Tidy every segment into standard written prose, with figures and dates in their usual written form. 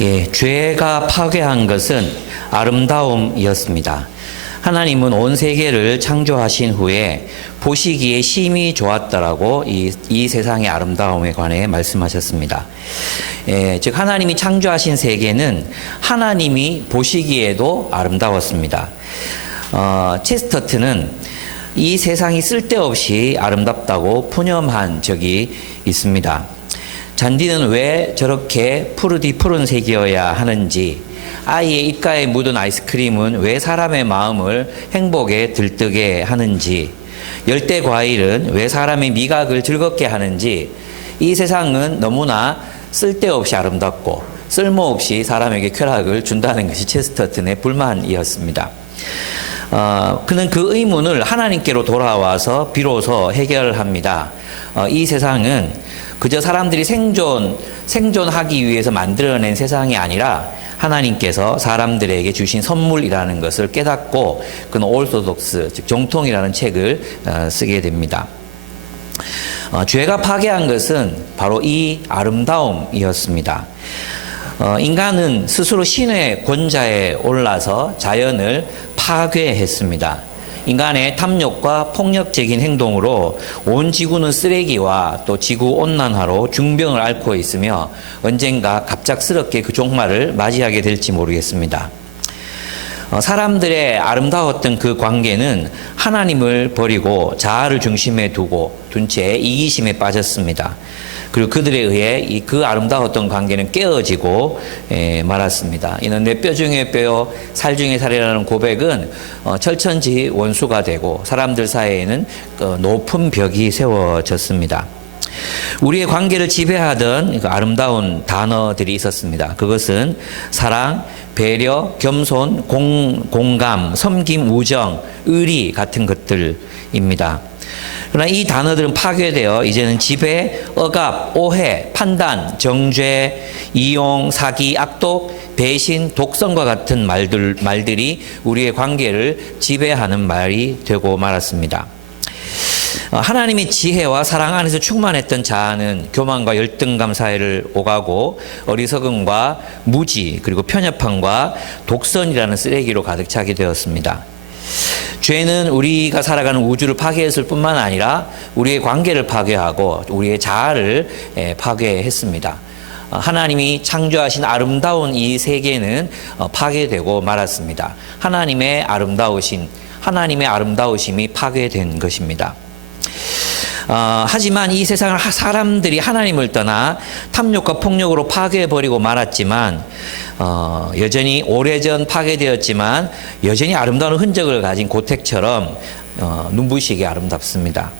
예, 죄가 파괴한 것은 아름다움이었습니다. 하나님은 온 세계를 창조하신 후에 보시기에 심히 좋았더라고 이 세상의 아름다움에 관해 말씀하셨습니다. 예, 즉 하나님이 창조하신 세계는 하나님이 보시기에도 아름다웠습니다. 체스터튼은 이 세상이 쓸데없이 아름답다고 푸념한 적이 있습니다. 잔디는 왜 저렇게 푸른색이어야 하는지, 아이의 입가에 묻은 아이스크림은 왜 사람의 마음을 행복에 들뜨게 하는지, 열대 과일은 왜 사람의 미각을 즐겁게 하는지, 이 세상은 너무나 쓸데없이 아름답고 쓸모없이 사람에게 쾌락을 준다는 것이 체스터튼의 불만이었습니다. 그는 그 의문을 하나님께로 돌아와서 비로소 해결합니다. 이 세상은 그저 사람들이 생존하기 위해서 만들어낸 세상이 아니라 하나님께서 사람들에게 주신 선물이라는 것을 깨닫고 그는 올소독스, 즉 정통이라는 책을 쓰게 됩니다. 죄가 파괴한 것은 바로 이 아름다움이었습니다. 인간은 스스로 신의 권좌에 올라서 자연을 파괴했습니다. 인간의 탐욕과 폭력적인 행동으로 온 지구는 쓰레기와 또 지구 온난화로 중병을 앓고 있으며 언젠가 갑작스럽게 그 종말을 맞이하게 될지 모르겠습니다. 사람들의 아름다웠던 그 관계는 하나님을 버리고 자아를 중심에 둔 채 이기심에 빠졌습니다. 그리고 그들에 의해 그 아름다웠던 관계는 깨어지고 말았습니다. 이는 내 뼈 중에 뼈요 살 중에 살이라는 고백은 철천지 원수가 되고 사람들 사이에는 높은 벽이 세워졌습니다. 우리의 관계를 지배하던 아름다운 단어들이 있었습니다. 그것은 사랑, 배려, 겸손, 공감, 섬김, 우정, 의리 같은 것들입니다. 그러나 이 단어들은 파괴되어 이제는 지배, 억압, 오해, 판단, 정죄, 이용, 사기, 악독, 배신, 독선과 같은 말들이 우리의 관계를 지배하는 말이 되고 말았습니다. 하나님의 지혜와 사랑 안에서 충만했던 자아는 교만과 열등감 사이를 오가고 어리석음과 무지 그리고 편협함과 독선이라는 쓰레기로 가득 차게 되었습니다. 죄는 우리가 살아가는 우주를 파괴했을 뿐만 아니라 우리의 관계를 파괴하고 우리의 자아를 파괴했습니다. 하나님이 창조하신 아름다운 이 세계는 파괴되고 말았습니다. 하나님의 아름다우심이 파괴된 것입니다. 하지만 이 세상을 사람들이 하나님을 떠나 탐욕과 폭력으로 파괴해버리고 말았지만 여전히 오래전 파괴되었지만 여전히 아름다운 흔적을 가진 고택처럼 눈부시게 아름답습니다.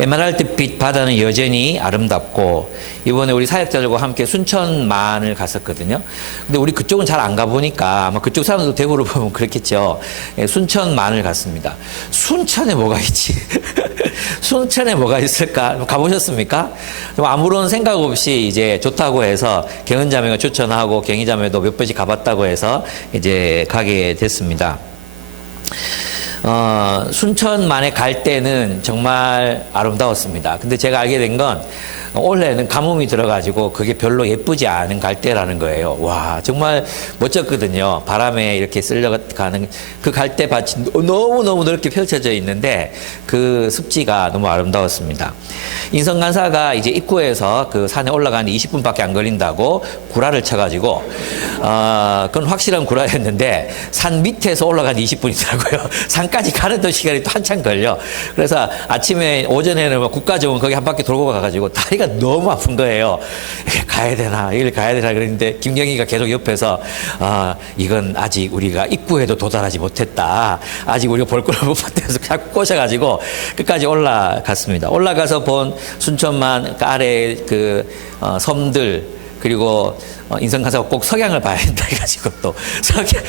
에메랄드빛 바다는 여전히 아름답고 이번에 우리 사역자들과 함께 순천만을 갔었거든요. 근데 우리 그쪽은 잘 안 가보니까 아마 그쪽 사람들도 대구를 보면 그렇겠죠. 순천만을 갔습니다. 순천에 뭐가 있지? 순천에 뭐가 있을까? 가보셨습니까? 아무런 생각 없이 이제 좋다고 해서 경은자매가 추천하고 경희자매도 몇 번씩 가봤다고 해서 이제 가게 됐습니다. 순천만에 갈 때는 정말 아름다웠습니다. 근데 제가 알게 된 건 올해는 가뭄이 들어가지고 그게 별로 예쁘지 않은 갈대라는 거예요. 와, 정말 멋졌거든요. 바람에 이렇게 쓸려가는 그 갈대밭이 너무너무 넓게 펼쳐져 있는데 그 습지가 너무 아름다웠습니다. 인성간사가 이제 입구에서 그 산에 올라가는데 20분밖에 안 걸린다고 구라를 쳐가지고 그건 확실한 구라였는데 산 밑에서 올라가는 20분이더라고요. 산까지 가는 시간이 또 한참 걸려. 그래서 아침에 오전에는 국가정원 거기 한 바퀴 돌고 가가지고 다리가 너무 아픈 거예요. 가야 되나 여기를 가야 되나 그랬는데 김경희가 계속 옆에서 이건 아직 우리가 입구에도 도달하지 못했다. 아직 우리가 볼 걸 못 봤다면서 자꾸 꼬셔가지고 끝까지 올라갔습니다. 올라가서 본 순천만 아래 그 섬들 그리고 인성간사가 꼭 석양을 봐야 된다 해가지고 또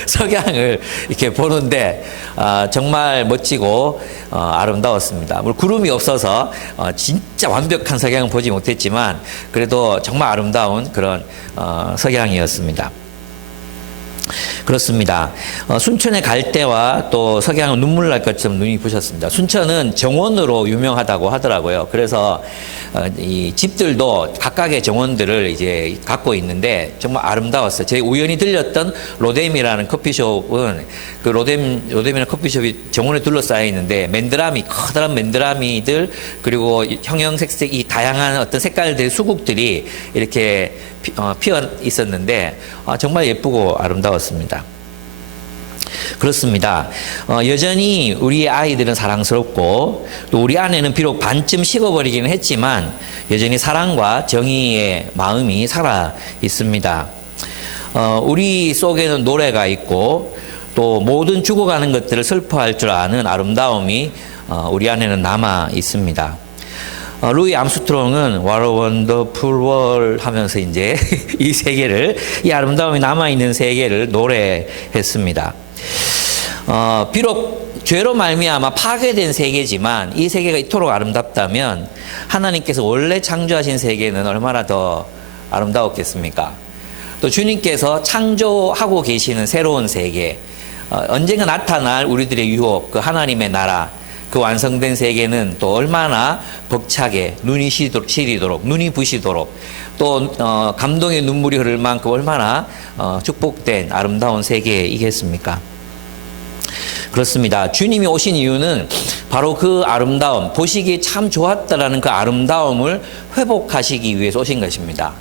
석양을 이렇게 보는데 정말 멋지고 아름다웠습니다. 물론 구름이 없어서 진짜 완벽한 석양은 보지 못했지만 그래도 정말 아름다운 그런 석양이었습니다. 그렇습니다. 순천에 갈 때와 또 석양은 눈물 날 것처럼 눈이 부셨습니다. 순천은 정원으로 유명하다고 하더라고요. 그래서 이 집들도 각각의 정원들을 이제 갖고 있는데 정말 아름다웠어요. 저희 우연히 들렸던 로뎀이라는 커피숍은 그 로뎀이라는 커피숍이 정원에 둘러싸여 있는데 맨드라미, 커다란 맨드라미들 그리고 형형색색 이 다양한 어떤 색깔들의 수국들이 이렇게 피어 있었는데 정말 예쁘고 아름다웠습니다. 그렇습니다. 여전히 우리 아이들은 사랑스럽고 또 우리 아내는 비록 반쯤 식어버리기는 했지만 여전히 사랑과 정의의 마음이 살아 있습니다. 우리 속에는 노래가 있고 또 모든 죽어가는 것들을 슬퍼할 줄 아는 아름다움이 우리 안에는 남아 있습니다. 루이 암스트롱은 What a Wonderful World 하면서 이제 이 아름다움이 남아있는 세계를 노래했습니다. 비록 죄로 말미암아 파괴된 세계지만 이 세계가 이토록 아름답다면 하나님께서 원래 창조하신 세계는 얼마나 더 아름다웠겠습니까? 또 주님께서 창조하고 계시는 새로운 세계, 언젠가 나타날 우리들의 유혹, 그 하나님의 나라, 그 완성된 세계는 또 얼마나 벅차게 눈이 시리도록 눈이 부시도록 또 감동의 눈물이 흐를 만큼 얼마나 축복된 아름다운 세계이겠습니까? 그렇습니다. 주님이 오신 이유는 바로 그 아름다움, 보시기에 참 좋았다라는 그 아름다움을 회복하시기 위해서 오신 것입니다.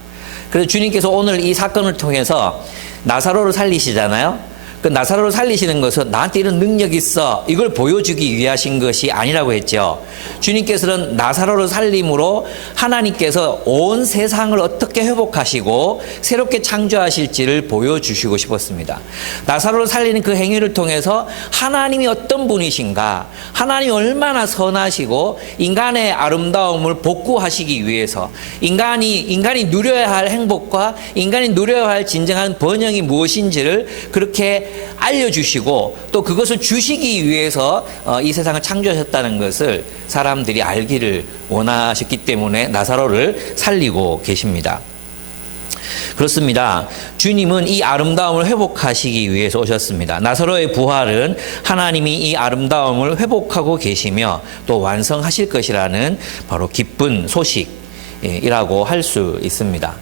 그래서 주님께서 오늘 이 사건을 통해서 나사로를 살리시잖아요. 그 나사로를 살리시는 것은 나한테 이런 능력이 있어 이걸 보여주기 위하신 것이 아니라고 했죠. 주님께서는 나사로를 살림으로 하나님께서 온 세상을 어떻게 회복하시고 새롭게 창조하실지를 보여주시고 싶었습니다. 나사로를 살리는 그 행위를 통해서 하나님이 어떤 분이신가, 하나님이 얼마나 선하시고 인간의 아름다움을 복구하시기 위해서 인간이 누려야 할 행복과 인간이 누려야 할 진정한 번영이 무엇인지를 그렇게 알려주시고 또 그것을 주시기 위해서 이 세상을 창조하셨다는 것을 사람들이 알기를 원하셨기 때문에 나사로를 살리고 계십니다. 그렇습니다. 주님은 이 아름다움을 회복하시기 위해서 오셨습니다. 나사로의 부활은 하나님이 이 아름다움을 회복하고 계시며 또 완성하실 것이라는 바로 기쁜 소식이라고 할 수 있습니다.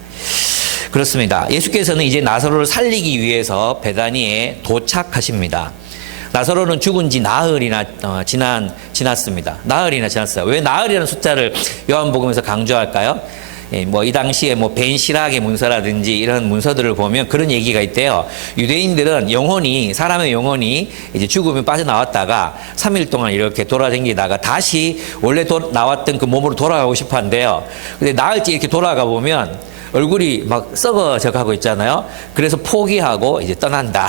그렇습니다. 예수께서는 이제 나사로를 살리기 위해서 베다니에 도착하십니다. 나사로는 죽은 지 나흘이나 지났습니다. 나흘이나 지났어요. 왜 나흘이라는 숫자를 요한복음에서 강조할까요? 이 당시에 벤시락의 문서라든지 이런 문서들을 보면 그런 얘기가 있대요. 유대인들은 사람의 영혼이 이제 죽으면 빠져나왔다가 3일 동안 이렇게 돌아다니다가 다시 원래 나왔던 그 몸으로 돌아가고 싶어 한대요. 근데 나흘째 이렇게 돌아가 보면 얼굴이 막 썩어져 가고 있잖아요. 그래서 포기하고 이제 떠난다.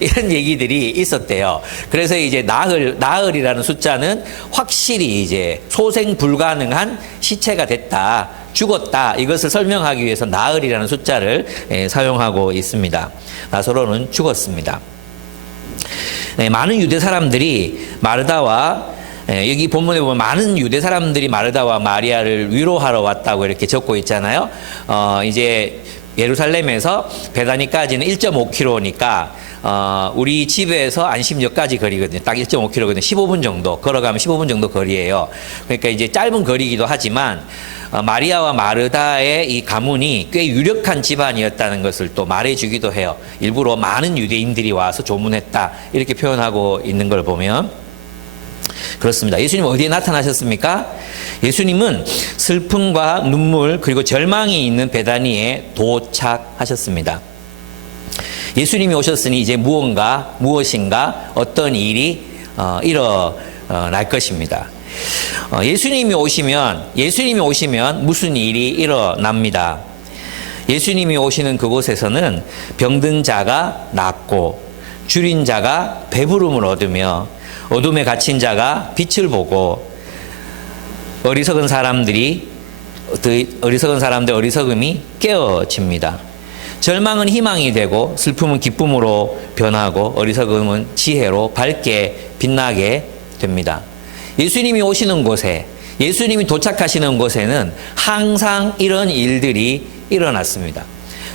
이런 얘기들이 있었대요. 그래서 이제 나흘이라는 숫자는 확실히 이제 소생 불가능한 시체가 됐다. 죽었다. 이것을 설명하기 위해서 나흘이라는 숫자를 사용하고 있습니다. 나사로는 죽었습니다. 많은 유대 사람들이 마르다와 여기 본문에 보면 많은 유대 사람들이 마르다와 마리아를 위로하러 왔다고 이렇게 적고 있잖아요. 이제 예루살렘에서 베다니까지는 1.5km니까 우리 집에서 안심역까지 거리거든요. 딱 1.5km거든요. 15분 정도 걸어가면 15분 정도 거리예요. 그러니까 이제 짧은 거리이기도 하지만 마리아와 마르다의 이 가문이 꽤 유력한 집안이었다는 것을 또 말해주기도 해요. 일부러 많은 유대인들이 와서 조문했다 이렇게 표현하고 있는 걸 보면 그렇습니다. 예수님 어디에 나타나셨습니까? 예수님은 슬픔과 눈물 그리고 절망이 있는 베다니에 도착하셨습니다. 예수님이 오셨으니 이제 무엇인가 어떤 일이 일어날 것입니다. 예수님이 오시면 무슨 일이 일어납니다. 예수님이 오시는 그곳에서는 병든 자가 낫고 줄인 자가 배부름을 얻으며 어둠에 갇힌 자가 빛을 보고 어리석은 사람들의 어리석음이 깨어집니다. 절망은 희망이 되고 슬픔은 기쁨으로 변하고 어리석음은 지혜로 밝게 빛나게 됩니다. 예수님이 오시는 곳에, 예수님이 도착하시는 곳에는 항상 이런 일들이 일어났습니다.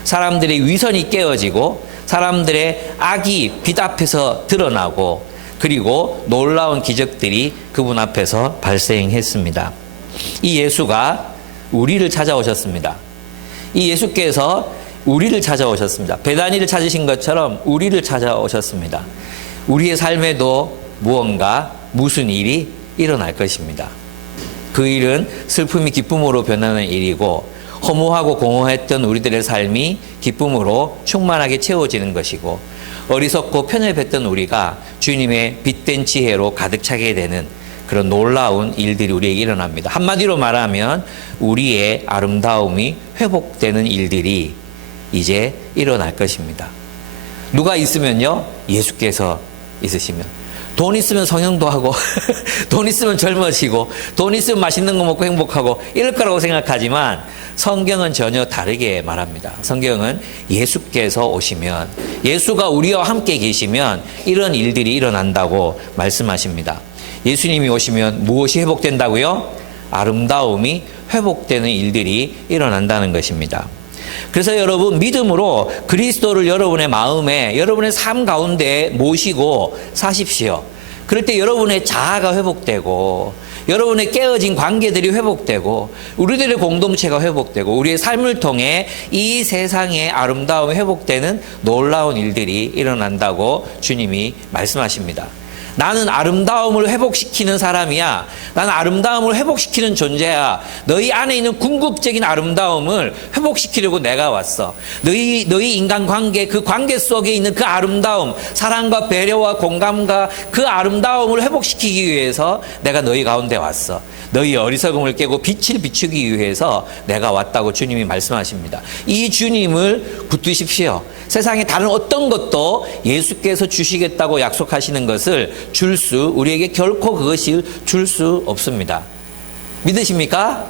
사람들의 위선이 깨어지고 사람들의 악이 빛 앞에서 드러나고 그리고 놀라운 기적들이 그분 앞에서 발생했습니다. 이 예수가 우리를 찾아오셨습니다. 이 예수께서 우리를 찾아오셨습니다. 베다니를 찾으신 것처럼 우리를 찾아오셨습니다. 우리의 삶에도 무슨 일이 일어날 것입니다. 그 일은 슬픔이 기쁨으로 변하는 일이고, 허무하고 공허했던 우리들의 삶이 기쁨으로 충만하게 채워지는 것이고, 어리석고 편협했던 우리가 주님의 빛된 지혜로 가득 차게 되는 그런 놀라운 일들이 우리에게 일어납니다. 한마디로 말하면 우리의 아름다움이 회복되는 일들이 이제 일어날 것입니다. 누가 있으면요? 예수께서 있으시면. 돈 있으면 성형도 하고 돈 있으면 젊어지고 돈 있으면 맛있는 거 먹고 행복하고 이럴 거라고 생각하지만, 성경은 전혀 다르게 말합니다. 성경은 예수께서 오시면, 예수가 우리와 함께 계시면 이런 일들이 일어난다고 말씀하십니다. 예수님이 오시면 무엇이 회복된다고요? 아름다움이 회복되는 일들이 일어난다는 것입니다. 그래서 여러분, 믿음으로 그리스도를 여러분의 마음에, 여러분의 삶 가운데 모시고 사십시오. 그럴 때 여러분의 자아가 회복되고, 여러분의 깨어진 관계들이 회복되고, 우리들의 공동체가 회복되고, 우리의 삶을 통해 이 세상의 아름다움이 회복되는 놀라운 일들이 일어난다고 주님이 말씀하십니다. 나는 아름다움을 회복시키는 사람이야. 나는 아름다움을 회복시키는 존재야. 너희 안에 있는 궁극적인 아름다움을 회복시키려고 내가 왔어. 너희 인간관계, 그 관계 속에 있는 그 아름다움, 사랑과 배려와 공감과 그 아름다움을 회복시키기 위해서 내가 너희 가운데 왔어. 너희 어리석음을 깨고 빛을 비추기 위해서 내가 왔다고 주님이 말씀하십니다. 이 주님을 붙드십시오. 세상에 다른 어떤 것도 예수께서 주시겠다고 약속하시는 것을 우리에게 결코 그것을 줄 수 없습니다. 믿으십니까?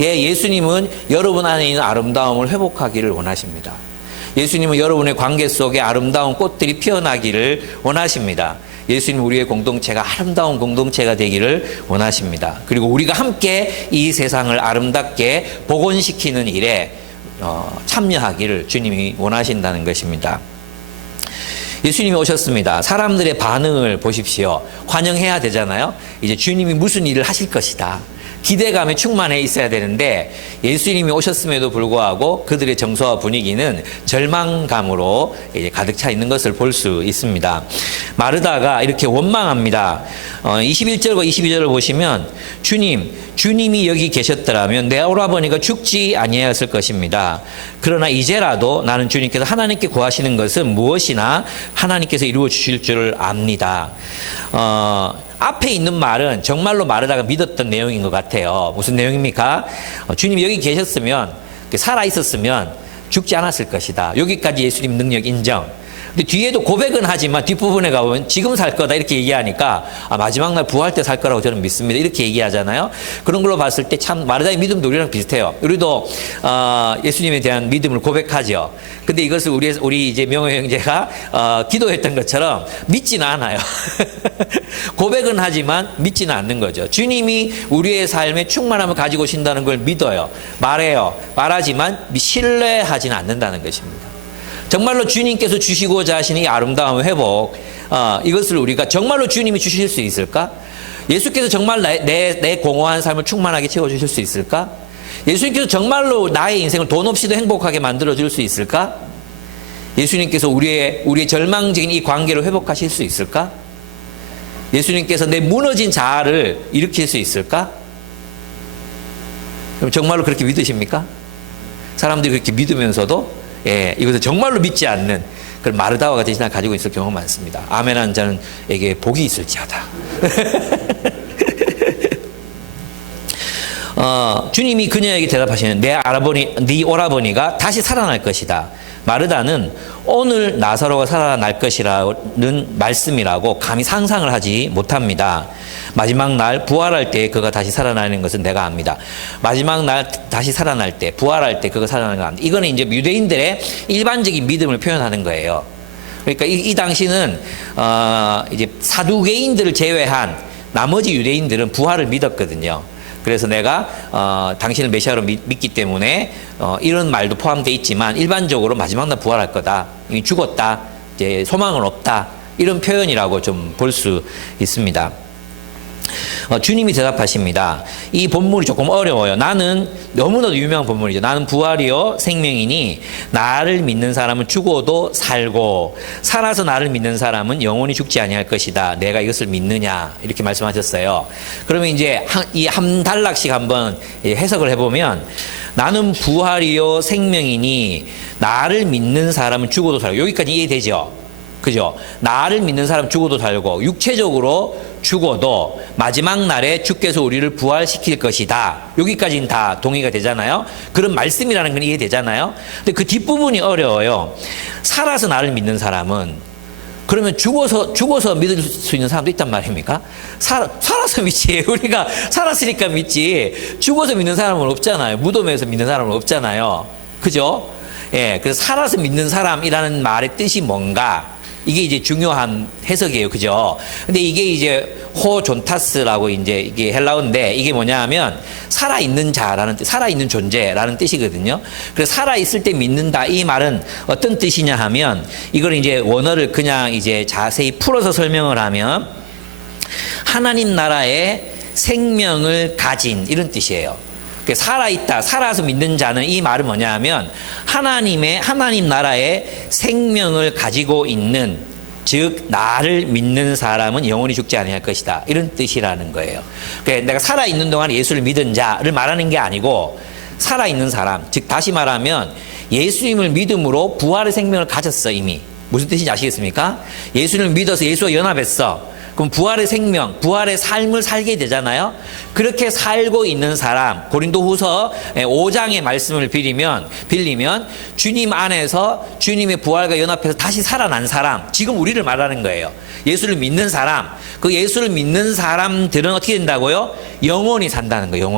예, 예수님은 여러분 안에 있는 아름다움을 회복하기를 원하십니다. 예수님은 여러분의 관계 속에 아름다운 꽃들이 피어나기를 원하십니다. 예수님, 우리의 공동체가 아름다운 공동체가 되기를 원하십니다. 그리고 우리가 함께 이 세상을 아름답게 복원시키는 일에 참여하기를 주님이 원하신다는 것입니다. 예수님이 오셨습니다. 사람들의 반응을 보십시오. 환영해야 되잖아요. 이제 주님이 무슨 일을 하실 것이다. 기대감에 충만해 있어야 되는데, 예수님이 오셨음에도 불구하고 그들의 정서와 분위기는 절망감으로 이제 가득 차 있는 것을 볼 수 있습니다. 마르다가 이렇게 원망합니다. 21절과 22절을 보시면, 주님이 여기 계셨더라면 내 오라버니가 죽지 아니하였을 것입니다. 그러나 이제라도 나는 주님께서 하나님께 구하시는 것은 무엇이나 하나님께서 이루어 주실 줄을 압니다. 앞에 있는 말은 정말로 마르다가 믿었던 내용인 것 같아요. 무슨 내용입니까? 주님이 여기 계셨으면, 살아 있었으면 죽지 않았을 것이다. 여기까지 예수님 능력 인정. 근데 뒤에도 고백은 하지만 뒷부분에 가보면 지금 살 거다 이렇게 얘기하니까, 마지막 날 부활 때 살 거라고 저는 믿습니다 이렇게 얘기하잖아요. 그런 걸로 봤을 때 참 마르다의 믿음도 우리랑 비슷해요. 우리도 예수님에 대한 믿음을 고백하죠. 근데 이것을 우리 이제 명호 형제가 기도했던 것처럼 믿지는 않아요. 고백은 하지만 믿지는 않는 거죠. 주님이 우리의 삶에 충만함을 가지고 오신다는 걸 믿어요. 말하지만 신뢰하지는 않는다는 것입니다. 정말로 주님께서 주시고자 하시는 이 아름다움 회복, 이것을 우리가 정말로 주님이 주실 수 있을까? 예수께서 정말 내 공허한 삶을 충만하게 채워주실 수 있을까? 예수님께서 정말로 나의 인생을 돈 없이도 행복하게 만들어줄 수 있을까? 예수님께서 우리의 절망적인 이 관계를 회복하실 수 있을까? 예수님께서 내 무너진 자아를 일으킬 수 있을까? 그럼 정말로 그렇게 믿으십니까? 사람들이 그렇게 믿으면서도 이것을 정말로 믿지 않는 그런 마르다와 같은 신앙을 가지고 있을 경우가 많습니다. 아멘한 자는에게 복이 있을지어다. 주님이 그녀에게 대답하시는, 네 오라버니가 다시 살아날 것이다. 마르다는 오늘 나사로가 살아날 것이라는 말씀이라고 감히 상상을 하지 못합니다. 마지막 날 부활할 때 그가 다시 살아나는 것은 내가 압니다. 마지막 날 다시 살아날 때, 부활할 때 그가 살아나는 거 압니다. 이거는 이제 유대인들의 일반적인 믿음을 표현하는 거예요. 그러니까 이 당시는 이제 사두개인들을 제외한 나머지 유대인들은 부활을 믿었거든요. 그래서 내가 당신을 메시아로 믿기 때문에 이런 말도 포함되어 있지만, 일반적으로 마지막 날 부활할 거다, 이미 죽었다, 이제 소망은 없다, 이런 표현이라고 좀 볼 수 있습니다. 주님이 대답하십니다. 이 본문이 조금 어려워요. 나는 너무나도 유명한 본문이죠. 나는 부활이요 생명이니 나를 믿는 사람은 죽어도 살고 살아서 나를 믿는 사람은 영원히 죽지 아니할 것이다. 내가 이것을 믿느냐 이렇게 말씀하셨어요. 그러면 이제 이 한 단락씩 한번 해석을 해보면 나는 부활이요 생명이니 나를 믿는 사람은 죽어도 살고 여기까지 이해되죠? 그죠? 나를 믿는 사람 죽어도 살고 육체적으로 죽어도 마지막 날에 주께서 우리를 부활시킬 것이다. 여기까지는 다 동의가 되잖아요. 그런 말씀이라는 건 이해되잖아요. 근데 그 뒷부분이 어려워요. 살아서 나를 믿는 사람은 그러면 죽어서 믿을 수 있는 사람도 있단 말입니까? 살아서 믿지. 우리가 살았으니까 믿지. 죽어서 믿는 사람은 없잖아요. 무덤에서 믿는 사람은 없잖아요. 그죠? 예. 그래서 살아서 믿는 사람이라는 말의 뜻이 뭔가? 이게 이제 중요한 해석이에요. 그죠? 근데 이게 이제 호존타스라고 이제 이게 헬라어인데 이게 뭐냐 하면 살아있는 자라는 뜻, 살아있는 존재라는 뜻이거든요. 그래서 살아있을 때 믿는다. 이 말은 어떤 뜻이냐 하면 이걸 이제 원어를 그냥 이제 자세히 풀어서 설명을 하면 하나님 나라의 생명을 가진 이런 뜻이에요. 살아있다, 살아서 믿는 자는 이 말은 뭐냐 하면 하나님 나라의 생명을 가지고 있는 즉 나를 믿는 사람은 영원히 죽지 아니할 것이다. 이런 뜻이라는 거예요. 그러니까 내가 살아있는 동안 예수를 믿은 자를 말하는 게 아니고 살아있는 사람, 즉 다시 말하면 예수님을 믿음으로 부활의 생명을 가졌어 이미. 무슨 뜻인지 아시겠습니까? 예수를 믿어서 예수와 연합했어. 그럼 부활의 생명, 부활의 삶을 살게 되잖아요. 그렇게 살고 있는 사람, 고린도후서 5장의 말씀을 빌리면 주님 안에서 주님의 부활과 연합해서 다시 살아난 사람, 지금 우리를 말하는 거예요. 예수를 믿는 사람, 그 예수를 믿는 사람들은 어떻게 된다고요? 영원히 산다는 거예요.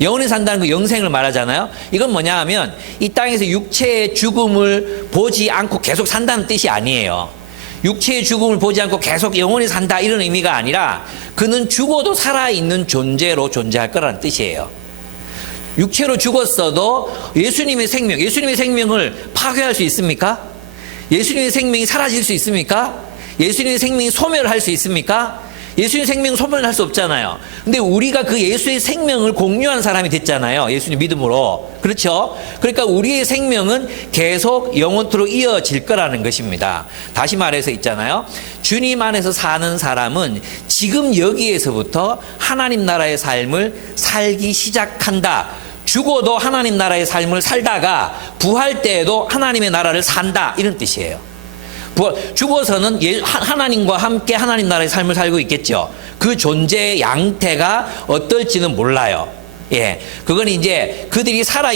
영원히 산다는 거 영생을 말하잖아요. 이건 뭐냐 하면 이 땅에서 육체의 죽음을 보지 않고 계속 산다는 뜻이 아니에요. 육체의 죽음을 보지 않고 계속 영원히 산다 이런 의미가 아니라 그는 죽어도 살아있는 존재로 존재할 거라는 뜻이에요. 육체로 죽었어도 예수님의 생명을 파괴할 수 있습니까? 예수님의 생명이 사라질 수 있습니까? 예수님의 생명이 소멸할 수 있습니까? 예수님의 생명은 소멸할 수 없잖아요. 근데 우리가 그 예수의 생명을 공유한 사람이 됐잖아요. 예수님 믿음으로. 그렇죠? 그러니까 우리의 생명은 계속 영원토록 이어질 거라는 것입니다. 다시 말해서 있잖아요. 주님 안에서 사는 사람은 지금 여기에서부터 하나님 나라의 삶을 살기 시작한다. 죽어도 하나님 나라의 삶을 살다가 부활 때에도 하나님의 나라를 산다. 이런 뜻이에요. 죽어서는 하나님과 함께 하나님 나라의 삶을 살고 있겠죠. 그 존재의 양태가 어떨지는 몰라요. 예. 그건 이제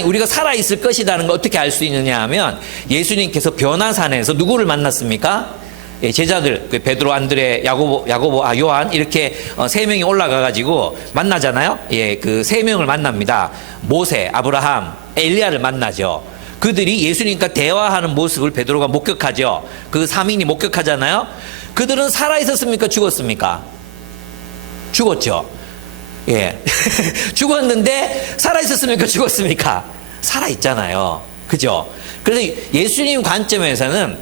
우리가 살아있을 것이라는 걸 어떻게 알 수 있느냐 하면 예수님께서 변화산에서 누구를 만났습니까? 예, 제자들, 베드로, 안드레, 야고보, 요한, 이렇게 3명이 올라가가지고 만나잖아요. 예, 그 3명을 만납니다. 모세, 아브라함, 엘리야를 만나죠. 그들이 예수님과 대화하는 모습을 베드로가 목격하죠. 그 3인이 목격하잖아요. 그들은 살아있었습니까? 죽었습니까? 죽었죠. 예. 죽었는데 살아있었습니까? 죽었습니까? 살아있잖아요. 그죠? 그래서 예수님 관점에서는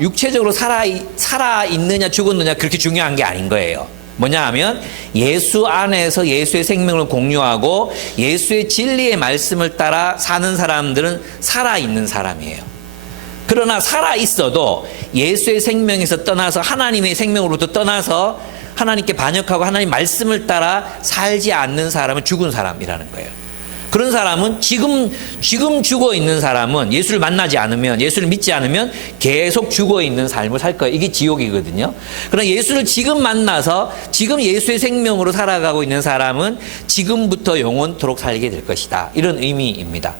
육체적으로 살아있느냐 죽었느냐 그렇게 중요한 게 아닌 거예요. 뭐냐 하면 예수 안에서 예수의 생명을 공유하고 예수의 진리의 말씀을 따라 사는 사람들은 살아있는 사람이에요. 그러나 살아있어도 예수의 생명에서 떠나서 하나님의 생명으로부터 떠나서 하나님께 반역하고 하나님 말씀을 따라 살지 않는 사람은 죽은 사람이라는 거예요. 그런 사람은 지금 죽어 있는 사람은 예수를 만나지 않으면, 예수를 믿지 않으면 계속 죽어 있는 삶을 살 거예요. 이게 지옥이거든요. 그러나 예수를 지금 만나서 지금 예수의 생명으로 살아가고 있는 사람은 지금부터 영원토록 살게 될 것이다. 이런 의미입니다.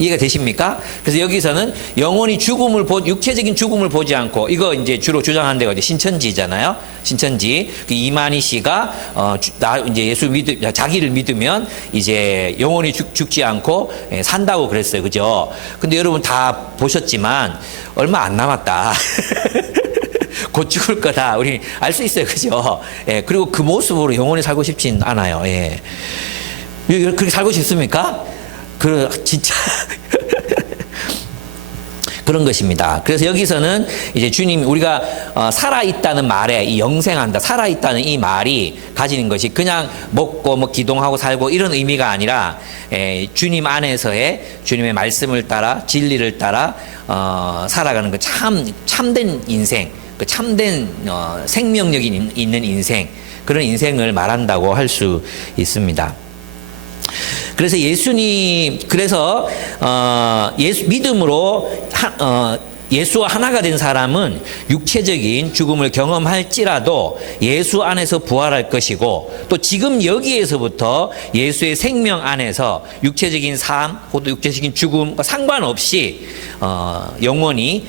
이해가 되십니까? 그래서 여기서는 영원히 육체적인 죽음을 보지 않고, 이거 이제 주로 주장하는 데가 이제 신천지잖아요. 신천지. 그 이만희 씨가, 이제 자기를 믿으면 이제 영원히 죽지 않고 산다고 그랬어요. 그죠? 근데 여러분 다 보셨지만, 얼마 안 남았다. 곧 죽을 거다. 우리 알 수 있어요. 그죠? 예. 그리고 그 모습으로 영원히 살고 싶진 않아요. 예. 그렇게 살고 싶습니까? 진짜. 그런 것입니다. 그래서 여기서는 이제 주님, 우리가 살아있다는 말에 이 영생한다, 살아있다는 이 말이 가지는 것이 그냥 먹고 뭐 기동하고 살고 이런 의미가 아니라 주님 안에서의 주님의 말씀을 따라 진리를 따라 살아가는 그 참된 인생, 그 참된 생명력이 있는 인생, 그런 인생을 말한다고 할 수 있습니다. 그래서 믿음으로 예수와 하나가 된 사람은 육체적인 죽음을 경험할지라도 예수 안에서 부활할 것이고, 또 지금 여기에서부터 예수의 생명 안에서 육체적인 삶, 혹은 육체적인 죽음과 상관없이 영원히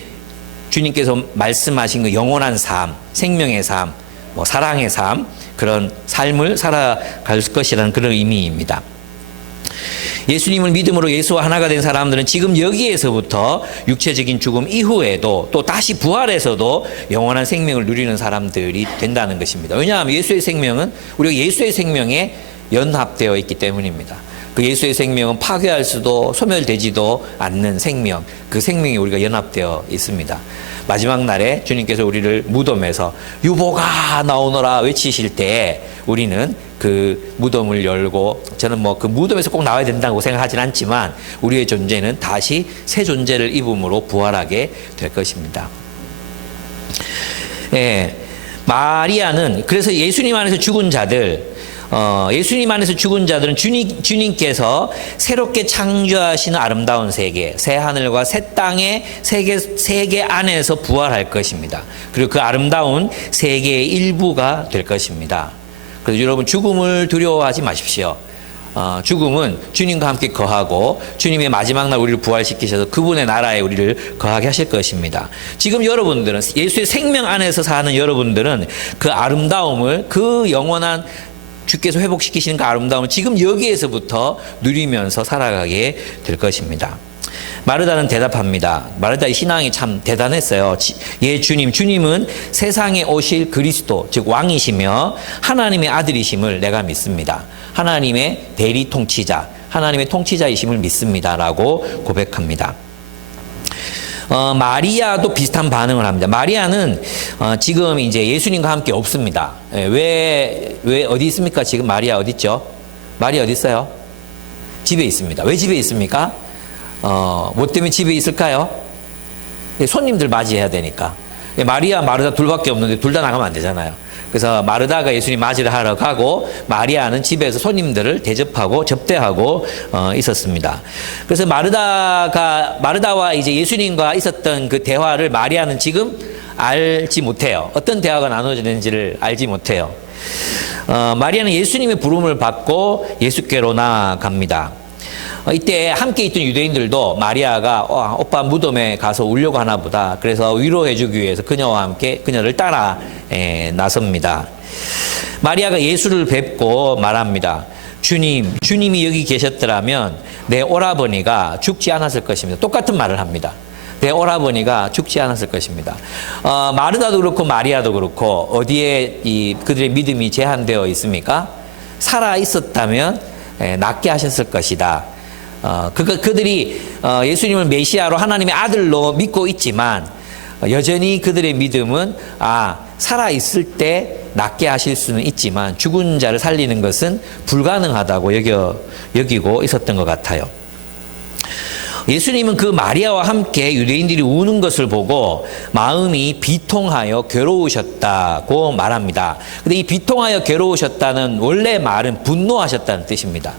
주님께서 말씀하신 그 영원한 삶, 생명의 삶, 뭐 사랑의 삶, 그런 삶을 살아갈 것이라는 그런 의미입니다. 예수님을 믿음으로 예수와 하나가 된 사람들은 지금 여기에서부터 육체적인 죽음 이후에도 또 다시 부활해서도 영원한 생명을 누리는 사람들이 된다는 것입니다. 왜냐하면 예수의 생명은 우리가 예수의 생명에 연합되어 있기 때문입니다. 그 예수의 생명은 파괴할 수도 소멸되지도 않는 생명, 그 생명이 우리가 연합되어 있습니다. 마지막 날에 주님께서 우리를 무덤에서 유보가 나오너라 외치실 때 우리는 그 무덤을 열고, 저는 뭐 그 무덤에서 꼭 나와야 된다고 생각하진 않지만 우리의 존재는 다시 새 존재를 입음으로 부활하게 될 것입니다. 마리아는 그래서 예수님 안에서 죽은 자들, 예수님 안에서 죽은 자들은 주님께서 새롭게 창조하시는 아름다운 세계, 새 하늘과 새 땅의 세계 안에서 부활할 것입니다. 그리고 그 아름다운 세계의 일부가 될 것입니다. 그래서 여러분, 죽음을 두려워하지 마십시오. 죽음은 주님과 함께 거하고 주님의 마지막 날 우리를 부활시키셔서 그분의 나라에 우리를 거하게 하실 것입니다. 지금 여러분들은, 예수의 생명 안에서 사는 여러분들은 그 아름다움을, 그 영원한 주께서 회복시키시는 그 아름다움을 지금 여기에서부터 누리면서 살아가게 될 것입니다. 마르다는 대답합니다. 마르다의 신앙이 참 대단했어요. 예, 주님은 세상에 오실 그리스도, 즉 왕이시며 하나님의 아들이심을 내가 믿습니다. 하나님의 대리 통치자, 하나님의 통치자이심을 믿습니다 라고 고백합니다. 마리아도 비슷한 반응을 합니다. 마리아는 지금 이제 예수님과 함께 없습니다. 왜 어디 있습니까? 지금 마리아 어디 있죠? 마리아 어디 있어요? 집에 있습니다. 왜 집에 있습니까? 뭐 때문에 집에 있을까요? 손님들 맞이해야 되니까. 마리아, 마르다 둘밖에 없는데 둘 다 나가면 안 되잖아요. 그래서 마르다가 예수님 맞이를 하러 가고 마리아는 집에서 손님들을 대접하고 접대하고 있었습니다. 그래서 마르다와 이제 예수님과 있었던 그 대화를 마리아는 지금 알지 못해요. 어떤 대화가 나눠지는지를 알지 못해요. 마리아는 예수님의 부름을 받고 예수께로 나아갑니다. 이때 함께 있던 유대인들도 마리아가 오빠 무덤에 가서 울려고 하나 보다, 그래서 위로해주기 위해서 그녀와 함께 그녀를 따라 나섭니다. 마리아가 예수를 뵙고 말합니다. 주님이 여기 계셨더라면 내 오라버니가 죽지 않았을 것입니다. 똑같은 말을 합니다. 내 오라버니가 죽지 않았을 것입니다. 마르다도 그렇고 마리아도 그렇고 어디에 그들의 믿음이 제한되어 있습니까? 살아 있었다면 낫게 하셨을 것이다. 그들이 예수님을 메시아로 하나님의 아들로 믿고 있지만 여전히 그들의 믿음은 살아있을 때 낫게 하실 수는 있지만 죽은 자를 살리는 것은 불가능하다고 여기고 있었던 것 같아요. 예수님은 그 마리아와 함께 유대인들이 우는 것을 보고 마음이 비통하여 괴로우셨다고 말합니다. 근데 이 비통하여 괴로우셨다는 원래 말은 분노하셨다는 뜻입니다.